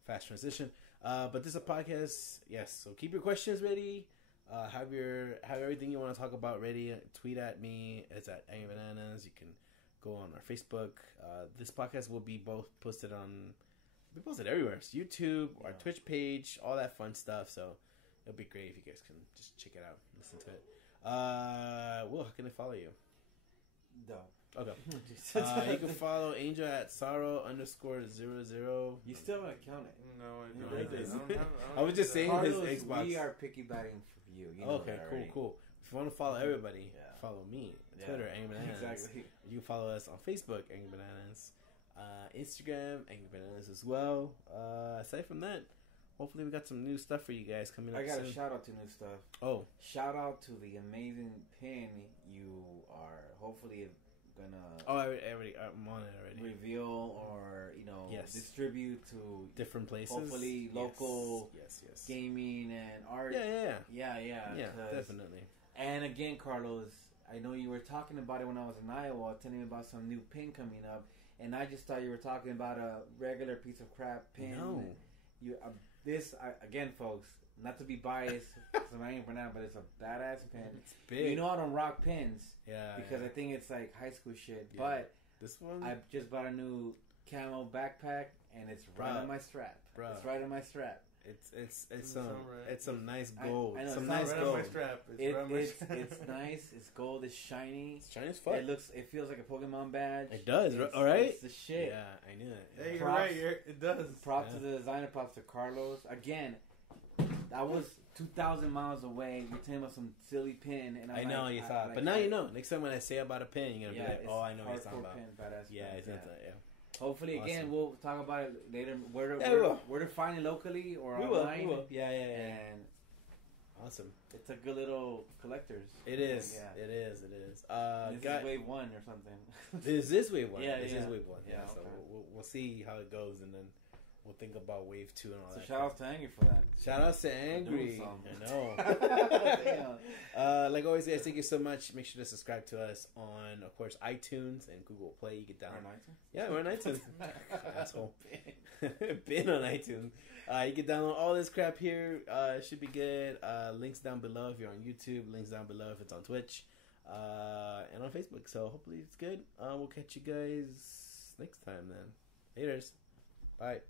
fast transition. But this is a podcast, yes. So keep your questions ready. Have everything you want to talk about ready. Tweet at me. It's at Angry Bananas. You can go on our Facebook. This podcast will be posted everywhere. It's YouTube, our Twitch page, all that fun stuff. So it'll be great if you guys can just check it out, listen to it. Will, how can I follow you? No. Okay. You can follow Angel at Sorrow_00. You still haven't counted. No, I don't. I was just saying Carlos, his Xbox. we are piggybacking for you. You know Okay, cool. If you want to follow everybody, follow me. Twitter, Angry Bananas. Exactly. You can follow us on Facebook, Angry Bananas. Instagram, Angry Bananas as well. Aside from that, hopefully we got some new stuff for you guys coming up I got soon. a shout out to new stuff. Oh. Shout out to the amazing pin you are hopefully gonna I'm on it already. reveal or distribute to different places. Hopefully local yes. gaming and art. Yeah, definitely. And again, Carlos, I know you were talking about it when I was in Iowa, telling me about some new pin coming up, and I just thought you were talking about a regular piece of crap pin. No. Again, folks, not to be biased, because I ain't for now, but it's a badass pin. It's big. You know I don't rock pins. Yeah. Because I think it's like high school shit. Yeah. But this one, I just bought a new camo backpack, and it's right on my strap. Bruh. It's right on my strap. It's some nice gold. I know, some it's nice right gold. on my strap. It's nice. It's gold. It's shiny. It's shiny as fuck. It feels like a Pokemon badge. It does. All right. It's the shit. Yeah, I knew it. Hey, you're right. It does. Props to the designer. Props to Carlos. Again, I was 2,000 miles away. You're telling me about some silly pin, and I know you thought, but now you know. Next time when I say about a pin, you're gonna be like, "Oh, I know what you're talking about." Pin, badass yeah, pin, I think that. Yeah. Hopefully, again, we'll talk about it later. Where to find it locally or online. We will. Yeah. And awesome. It's a good little collector's. It is. Yeah. It is. This is wave 1 or something. This is wave 1. Yeah, this yeah. is wave 1. Yeah, Yeah. So we'll see how it goes, and then we'll think about wave 2 and all that. So shout out to Angry for that. Shout out to Angry. I know. Like always, guys, thank you so much. Make sure to subscribe to us on, of course, iTunes and Google Play. You get down. On iTunes? Yeah, we're on iTunes. Asshole. Been on iTunes. You can download all this crap here. It should be good. Links down below if you're on YouTube. Links down below if it's on Twitch. And on Facebook. So hopefully it's good. We'll catch you guys next time then. Haters. Bye.